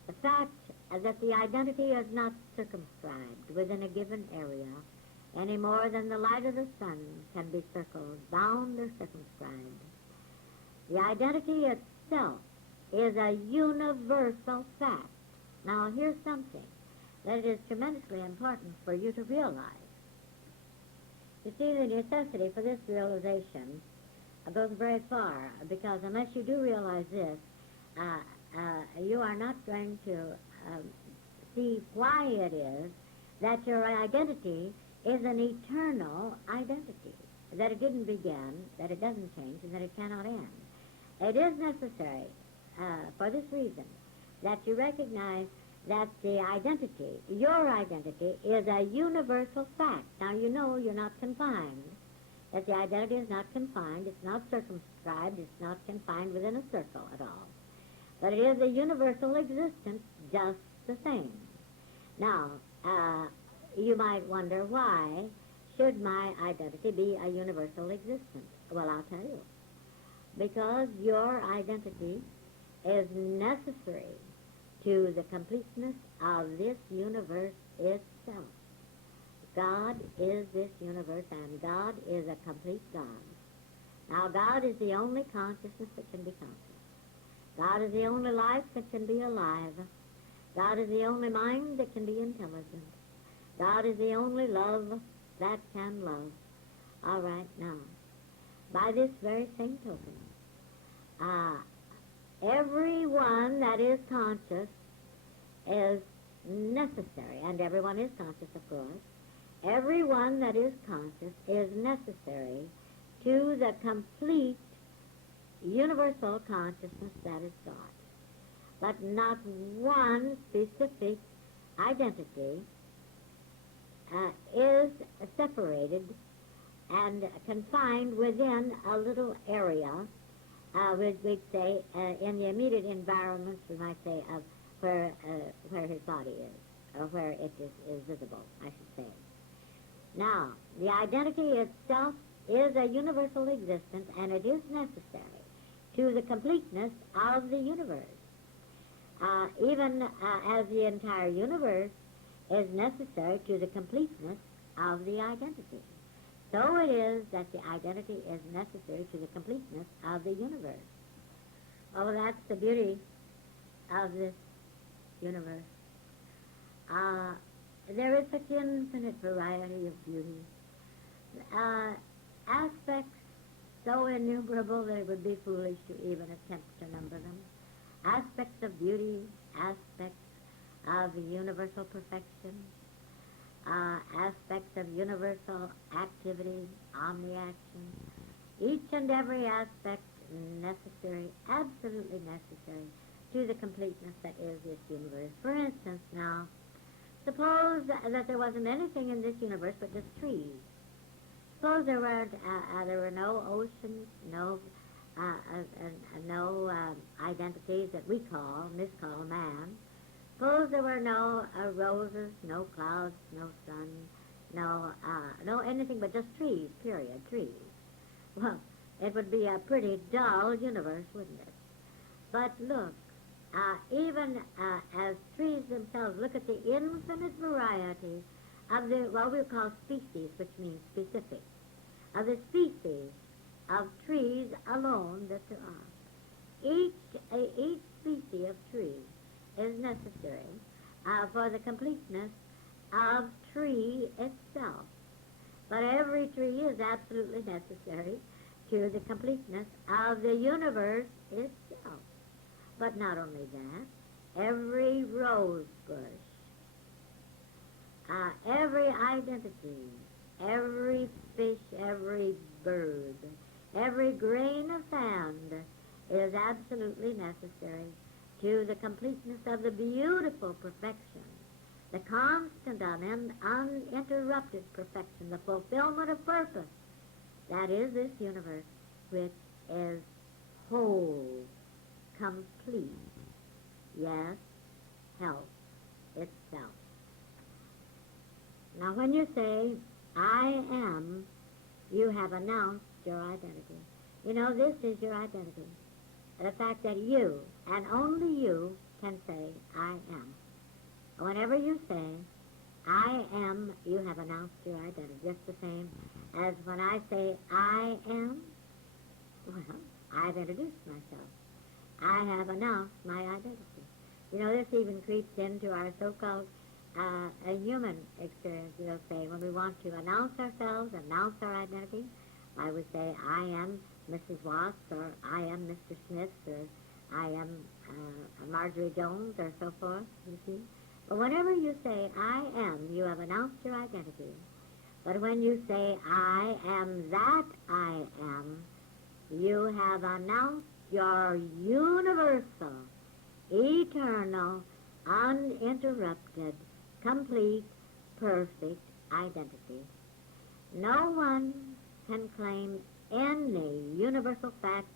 The fact that the identity is not circumscribed within a given area any more than the light of the sun can be circled, bound, or circumscribed. The identity itself is a universal fact. Now, here's something that is tremendously important for you to realize. You see, the necessity for this realization goes very far, because unless you do realize this, you are not going to see why it is that your identity is an eternal identity, that it didn't begin, that it doesn't change, and that it cannot end. It is necessary, for this reason, that you recognize that the identity, your identity, is a universal fact. Now, you know you're not confined, that the identity is not confined, it's not circumscribed, it's not confined within a circle at all. But it is a universal existence just the same. Now, you might wonder, why should my identity be a universal existence? Well, I'll tell you. Because your identity is necessary to the completeness of this universe itself. God is this universe, and God is a complete God. Now, God is the only consciousness that can be conscious. God is the only life that can be alive. God is the only mind that can be intelligent. God is the only love that can love. All right, now, by this very same token, everyone that is conscious is necessary, and everyone is conscious, of course. Everyone that is conscious is necessary to the complete universal consciousness that is God. But not one specific identity is separated and confined within a little area, we'd say, in the immediate environments, we might say, of where his body is, or where it is visible, I should say. Now, the identity itself is a universal existence, and it is necessary to the completeness of the universe. Even as the entire universe is necessary to the completeness of the identity. So it is that the identity is necessary to the completeness of the universe. Oh, that's the beauty of this universe. There is such infinite variety of beauty. Aspects so innumerable that it would be foolish to even attempt to number them. Aspects of beauty, aspects of universal perfection, aspects of universal activity, omni-action. Each and every aspect necessary, absolutely necessary to the completeness that is this universe. For instance, now, suppose that there wasn't anything in this universe but just trees. Suppose there were no oceans, no identities that we miscall man. Suppose there were no roses, no clouds, no sun, no anything but just trees, period, trees. Well, it would be a pretty dull universe, wouldn't it? But look, even as trees themselves, look at the infinite variety of what we call species, which means specific, of the species of trees alone that there are. Each species of tree is necessary for the completeness of tree itself. But every tree is absolutely necessary to the completeness of the universe itself. But not only that, every rose bush, every identity, every fish, every bird, every grain of sand is absolutely necessary to the completeness of the beautiful perfection, the constant, uninterrupted perfection, the fulfillment of purpose. That is this universe, which is whole, complete, yes, health itself. Now, when you say, I am, you have announced your identity. You know, this is your identity. The fact that you, and only you, can say, I am. Whenever you say, I am, you have announced your identity. Just the same as when I say, I am, well, I've introduced myself. I have announced my identity. You know, this even creeps into our so-called a human experience, we'll say, when we want to announce ourselves, announce our identity. I would say, I am Mrs. Watts, or I am Mr. Smith, or I am Marjorie Jones, or so forth, you see. But whenever you say, I am, you have announced your identity. But when you say, I am that I am, you have announced your universal, eternal, uninterrupted, complete, perfect identity. No one can claim any universal fact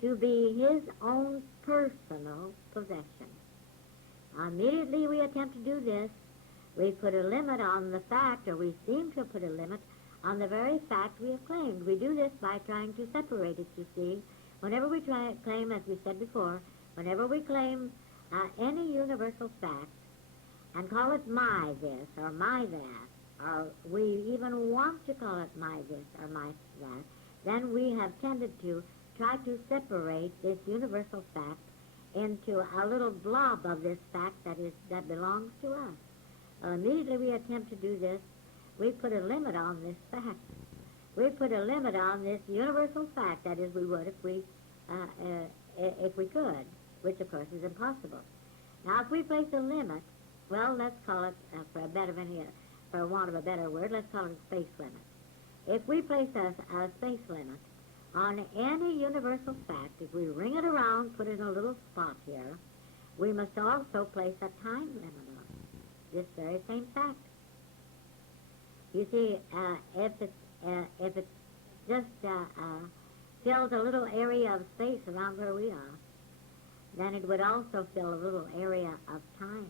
to be his own personal possession. Immediately we attempt to do this, we put a limit on the fact, or we seem to put a limit on the very fact we have claimed. We do this by trying to separate it, you see. Whenever we claim, as we said before, whenever we claim any universal fact and call it my this or my that, or we even want to call it my this or my that, then we have tended to try to separate this universal fact into a little blob of this fact that belongs to us. Immediately we attempt to do this, we put a limit on this fact. We put a limit on this universal fact, that is, we would if we could, which of course is impossible. Now, if we place a limit, well, let's call it, for want of a better word, let's call it a space limit. If we place a space limit on any universal fact, if we ring it around, put it in a little spot here, we must also place a time limit on it, this very same fact. You see, if it just fills a little area of space around where we are, then it would also fill a little area of time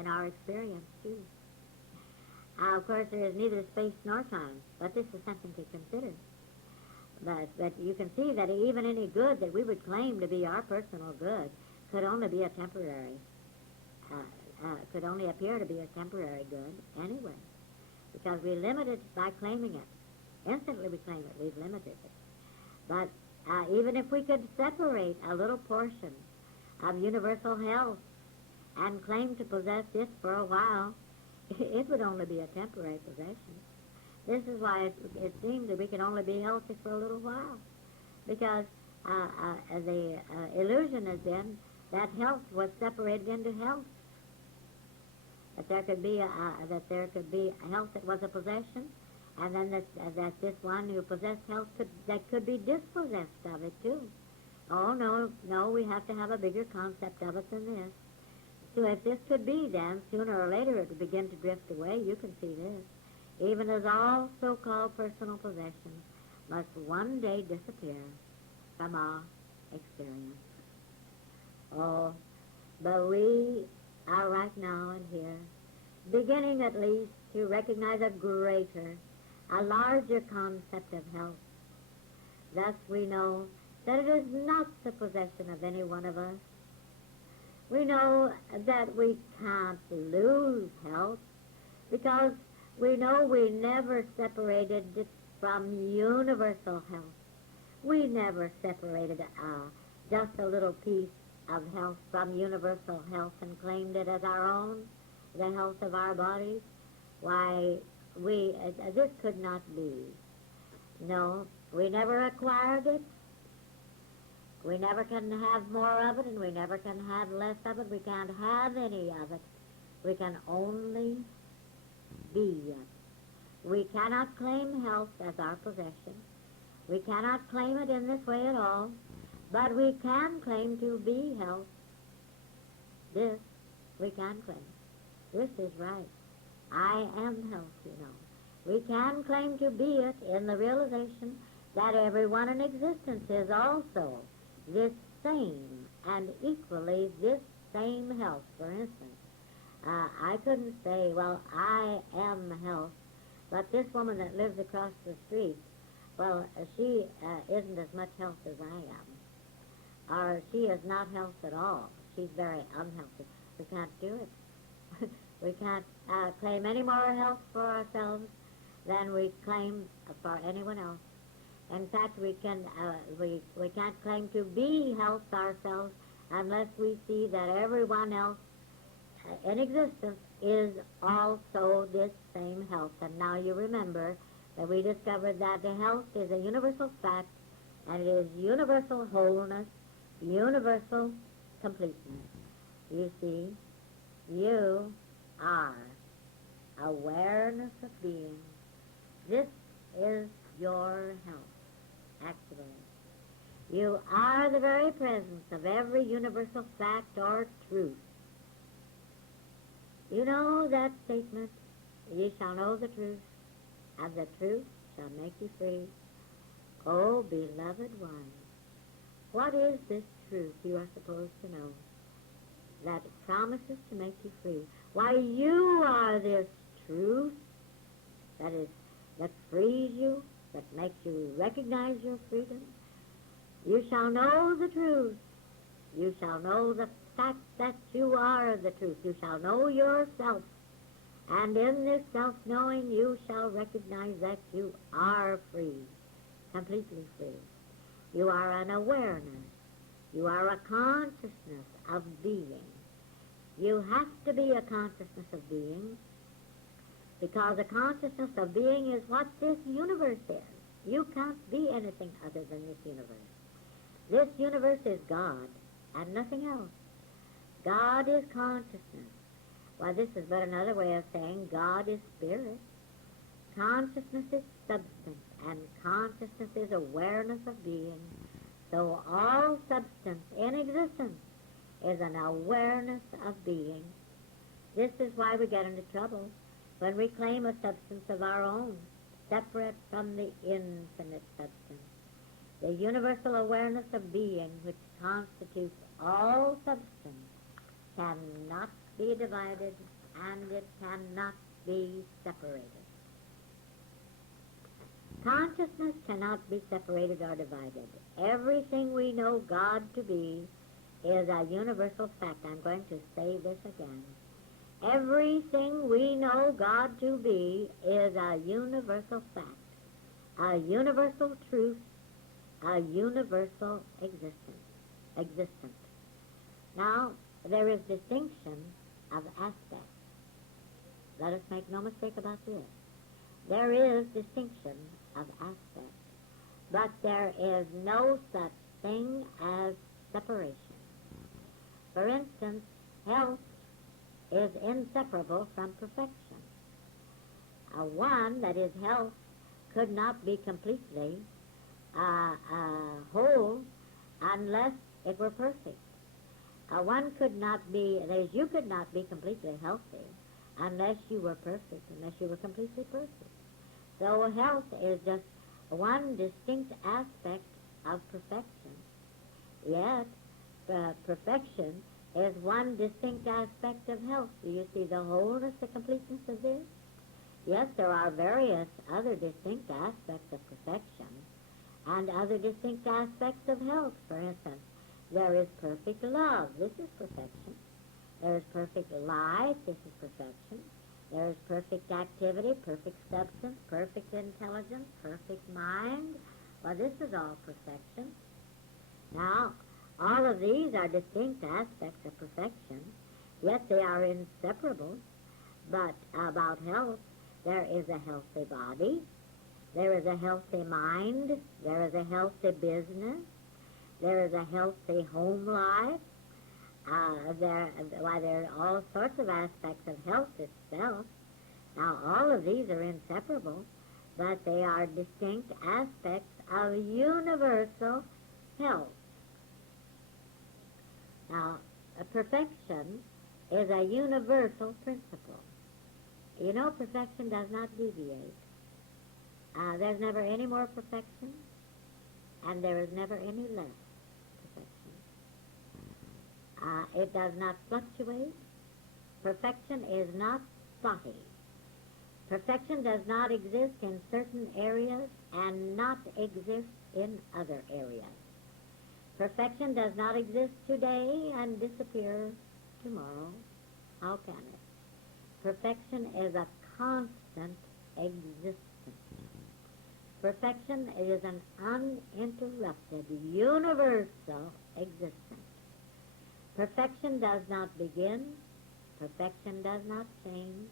in our experience, too. Of course, there is neither space nor time, but this is something to consider. But you can see that even any good that we would claim to be our personal good could only be a temporary, could only appear to be a temporary good anyway, because we limit it by claiming it. Instantly we claim it, we've limited it. But even if we could separate a little portion of universal health and claim to possess it for a while, it would only be a temporary possession. This is why it seems that we can only be healthy for a little while, because the illusion has been that health was separated into health. That there could be a health that was a possession, and then that this one who possessed health could be dispossessed of it too. Oh, no, no, we have to have a bigger concept of it than this. So if this could be, then sooner or later it would begin to drift away. You can see this. Even as all so-called personal possessions must one day disappear from our experience. Oh, but we are right now and here, beginning at least to recognize a greater, a larger concept of health. Thus we know that it is not the possession of any one of us. We know that we can't lose health because we know we never separated it from universal health. We never separated just a little piece of health from universal health and claimed it as our own, the health of our bodies. Why, this could not be. No, we never acquired it. We never can have more of it, and we never can have less of it. We can't have any of it. We can only be it. We cannot claim health as our possession. We cannot claim it in this way at all, but we can claim to be health. This we can claim. This is right. I am health, you know. We can claim to be it in the realization that everyone in existence is also this same and equally this same health. For instance, I couldn't say, well, I am health, but this woman that lives across the street, well, she isn't as much health as I am. Or she is not health at all. She's very unhealthy. We can't do it. We can't claim any more health for ourselves than we claim for anyone else. In fact, we can't claim to be health ourselves unless we see that everyone else in existence is also this same health. And now you remember that we discovered that the health is a universal fact, and it is universal wholeness, universal completeness. You see, you are awareness of being. This is your health. Actually, you are the very presence of every universal fact or truth. You know that statement, ye shall know the truth, and the truth shall make you free. Oh, beloved one, what is this truth you are supposed to know that promises to make you free? Why, you are this truth that frees you, that makes you recognize your freedom. You shall know the truth. You shall know the fact that you are the truth. You shall know yourself. And in this self-knowing, you shall recognize that you are free, completely free. You are an awareness. You are a consciousness of being. You have to be a consciousness of being, because a consciousness of being is what this universe is. You can't be anything other than this universe. This universe is God and nothing else. God is consciousness. Well, this is but another way of saying God is spirit. Consciousness is substance, and consciousness is awareness of being. So all substance in existence is an awareness of being. This is why we get into trouble when we claim a substance of our own, separate from the infinite substance. The universal awareness of being, which constitutes all substance, cannot be divided, and it cannot be separated. Consciousness cannot be separated or divided. Everything we know God to be is a universal fact. I'm going to say this again. Everything we know God to be is a universal fact, a universal truth, a universal existence. Now, there is distinction of aspects. Let us make no mistake about this. There is distinction of aspects, but there is no such thing as separation. For instance, health is inseparable from perfection. One that is health could not be completely whole unless it were perfect. One could not be, that is, you could not be completely healthy unless you were perfect, unless you were completely perfect. So health is just one distinct aspect of perfection. Yet, perfection is one distinct aspect of health. Do you see the wholeness, the completeness of this? Yes, there are various other distinct aspects of perfection and other distinct aspects of health. For instance, there is perfect love. This is perfection. There is perfect life. This is perfection. There is perfect activity, perfect substance, perfect intelligence, perfect mind. Well, this is all perfection. Now, all of these are distinct aspects of perfection, yet they are inseparable. But about health, there is a healthy body, there is a healthy mind, there is a healthy business, there is a healthy home life. There are all sorts of aspects of health itself. Now, all of these are inseparable, but they are distinct aspects of universal health. Now, perfection is a universal principle. You know, perfection does not deviate. There's never any more perfection, and there is never any less perfection. It does not fluctuate. Perfection is not spotty. Perfection does not exist in certain areas and not exist in other areas. Perfection does not exist today and disappear tomorrow. How can it? Perfection is a constant existence. Perfection is an uninterrupted, universal existence. Perfection does not begin. Perfection does not change.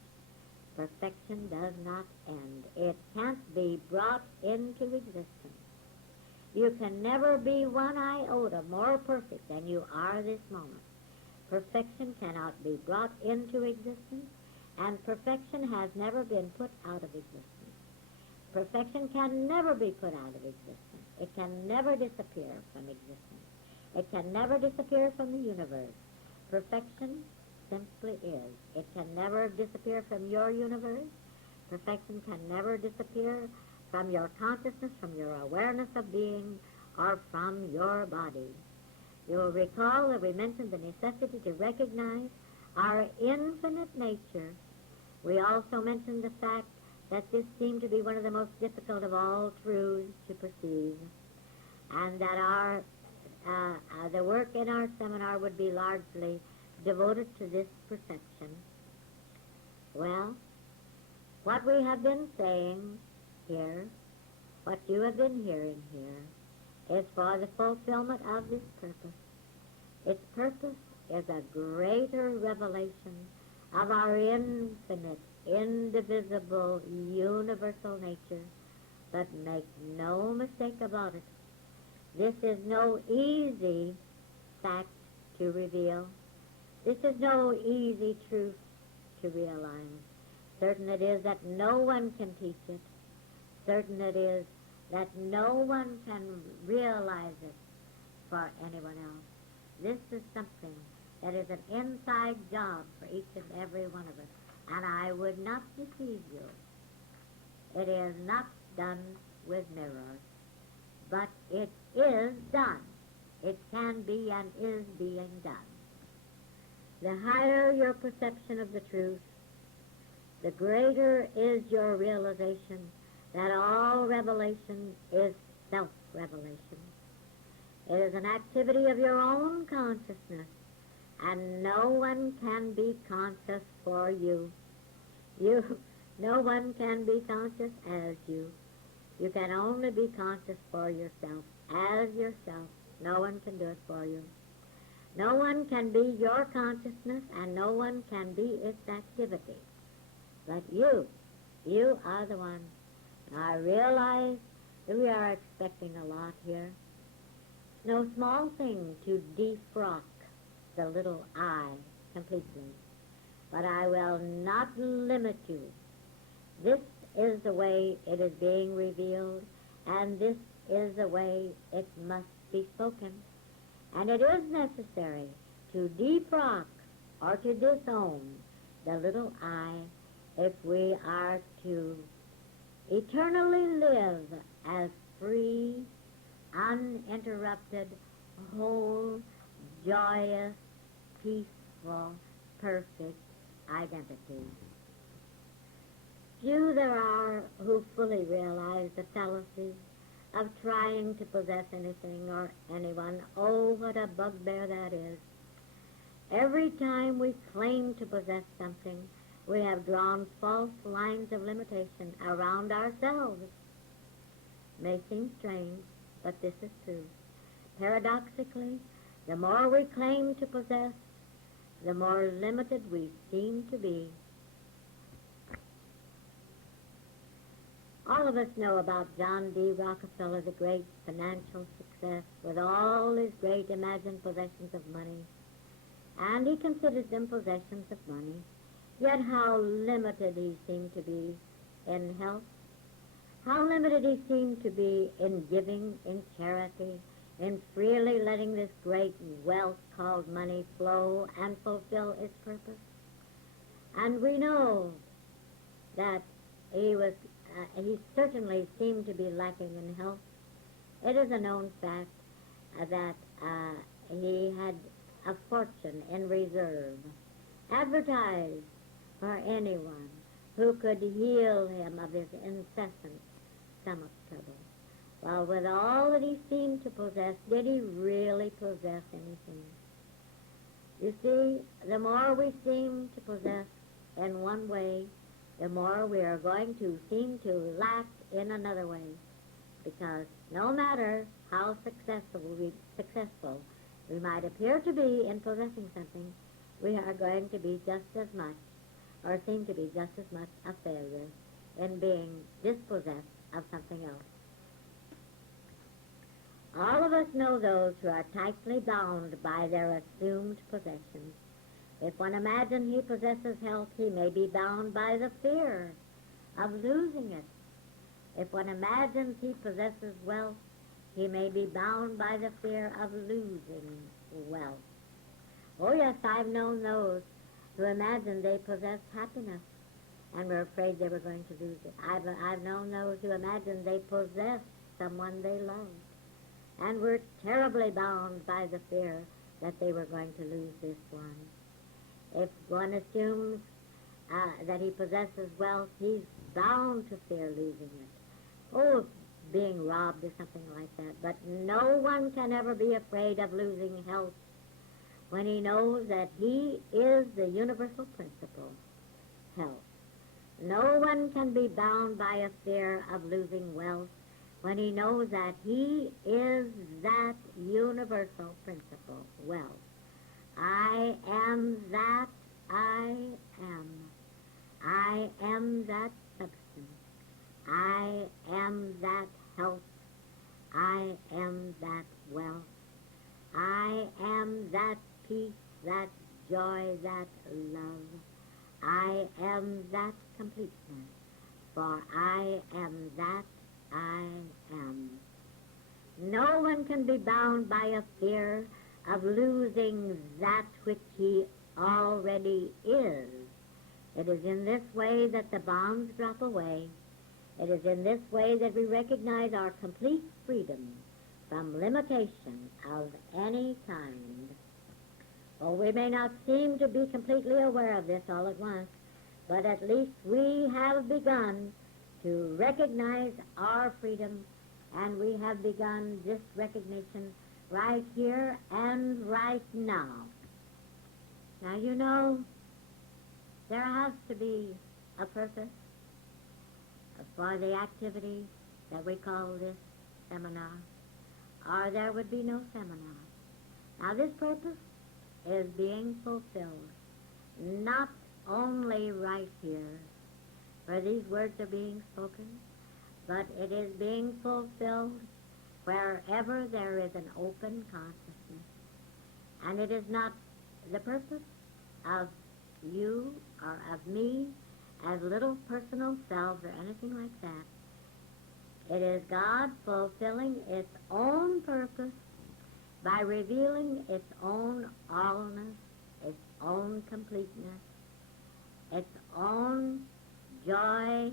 Perfection does not end. It can't be brought into existence. You can never be one iota more perfect than you are this moment. Perfection cannot be brought into existence, and perfection has never been put out of existence. Perfection can never be put out of existence. It can never disappear from existence. It can never disappear from the universe. Perfection simply is. It can never disappear from your universe. Perfection can never disappear from your consciousness, from your awareness of being, or from your body. You will recall that we mentioned the necessity to recognize our infinite nature. We also mentioned the fact that this seemed to be one of the most difficult of all truths to perceive, and that the work in our seminar would be largely devoted to this perception. Well, what we have been saying here, what you have been hearing here, is for the fulfillment of this purpose. Its purpose is a greater revelation of our infinite, indivisible, universal nature. But make no mistake about it. This is no easy fact to reveal. This is no easy truth to realize. Certain it is that no one can teach it. Certain it is that no one can realize it for anyone else. This is something that is an inside job for each and every one of us. And I would not deceive you. It is not done with mirrors, but it is done. It can be and is being done. The higher your perception of the truth, the greater is your realization that all revelation is self-revelation. It is an activity of your own consciousness, and no one can be conscious for you. No one can be conscious as you. You can only be conscious for yourself, as yourself. No one can do it for you. No one can be your consciousness, and no one can be its activity. But you are the one. I realize that we are expecting a lot here. It's no small thing to defrock the little I completely. But I will not limit you. This is the way it is being revealed, and this is the way it must be spoken. And it is necessary to defrock or to disown the little I if we are to eternally live as free, uninterrupted, whole, joyous, peaceful, perfect identity. Few there are who fully realize the fallacy of trying to possess anything or anyone. Oh, what a bugbear that is. Every time we claim to possess something, we have drawn false lines of limitation around ourselves. May seem strange, but this is true. Paradoxically, the more we claim to possess, the more limited we seem to be. All of us know about John D. Rockefeller, the great financial success, with all his great imagined possessions of money. And he considered them possessions of money. Yet how limited he seemed to be in health. How limited he seemed to be in giving, in charity, in freely letting this great wealth called money flow and fulfill its purpose. And we know that he certainly seemed to be lacking in health. It is a known fact that he had a fortune in reserve, advertised for anyone who could heal him of his incessant stomach trouble. Well, with all that he seemed to possess, did he really possess anything? You see, the more we seem to possess in one way, the more we are going to seem to lack in another way. Because no matter how successful we might appear to be in possessing something, we are going to be just as much, or seem to be just as much a failure in being dispossessed of something else. All of us know those who are tightly bound by their assumed possessions. If one imagines he possesses health, he may be bound by the fear of losing it. If one imagines he possesses wealth, he may be bound by the fear of losing wealth. Oh yes, I've known those who imagined they possessed happiness and were afraid they were going to lose it. I've known those who imagined they possessed someone they loved and were terribly bound by the fear that they were going to lose this one. If one assumes that he possesses wealth, he's bound to fear losing it. Oh, being robbed or something like that. But no one can ever be afraid of losing health when he knows that he is the universal principle, health. No one can be bound by a fear of losing wealth when he knows that he is that universal principle, wealth. I am that I am. I am that substance. I am that health. I am that wealth. I am that peace, that joy, that love. I am that completeness, for I am that I am. No one can be bound by a fear of losing that which he already is. It is in this way that the bonds drop away. It is in this way that we recognize our complete freedom from limitation of any kind. Oh, we may not seem to be completely aware of this all at once, but at least we have begun to recognize our freedom, and we have begun this recognition right here and right now. Now, you know, there has to be a purpose for the activity that we call this seminar, or there would be no seminar. Now, this purpose is being fulfilled not only right here, where these words are being spoken, but it is being fulfilled wherever there is an open consciousness. And it is not the purpose of you or of me as little personal selves or anything like that. It is God fulfilling its own purpose by revealing its own allness, its own completeness, its own joy,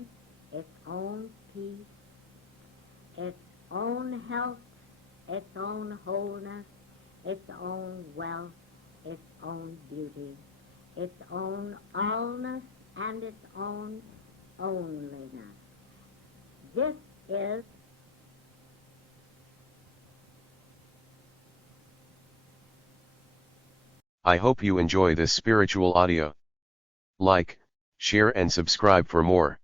its own peace, its own health, its own wholeness, its own wealth, its own beauty, its own allness, and its own onlyness. This is I hope you enjoy this spiritual audio. Like, share and subscribe for more.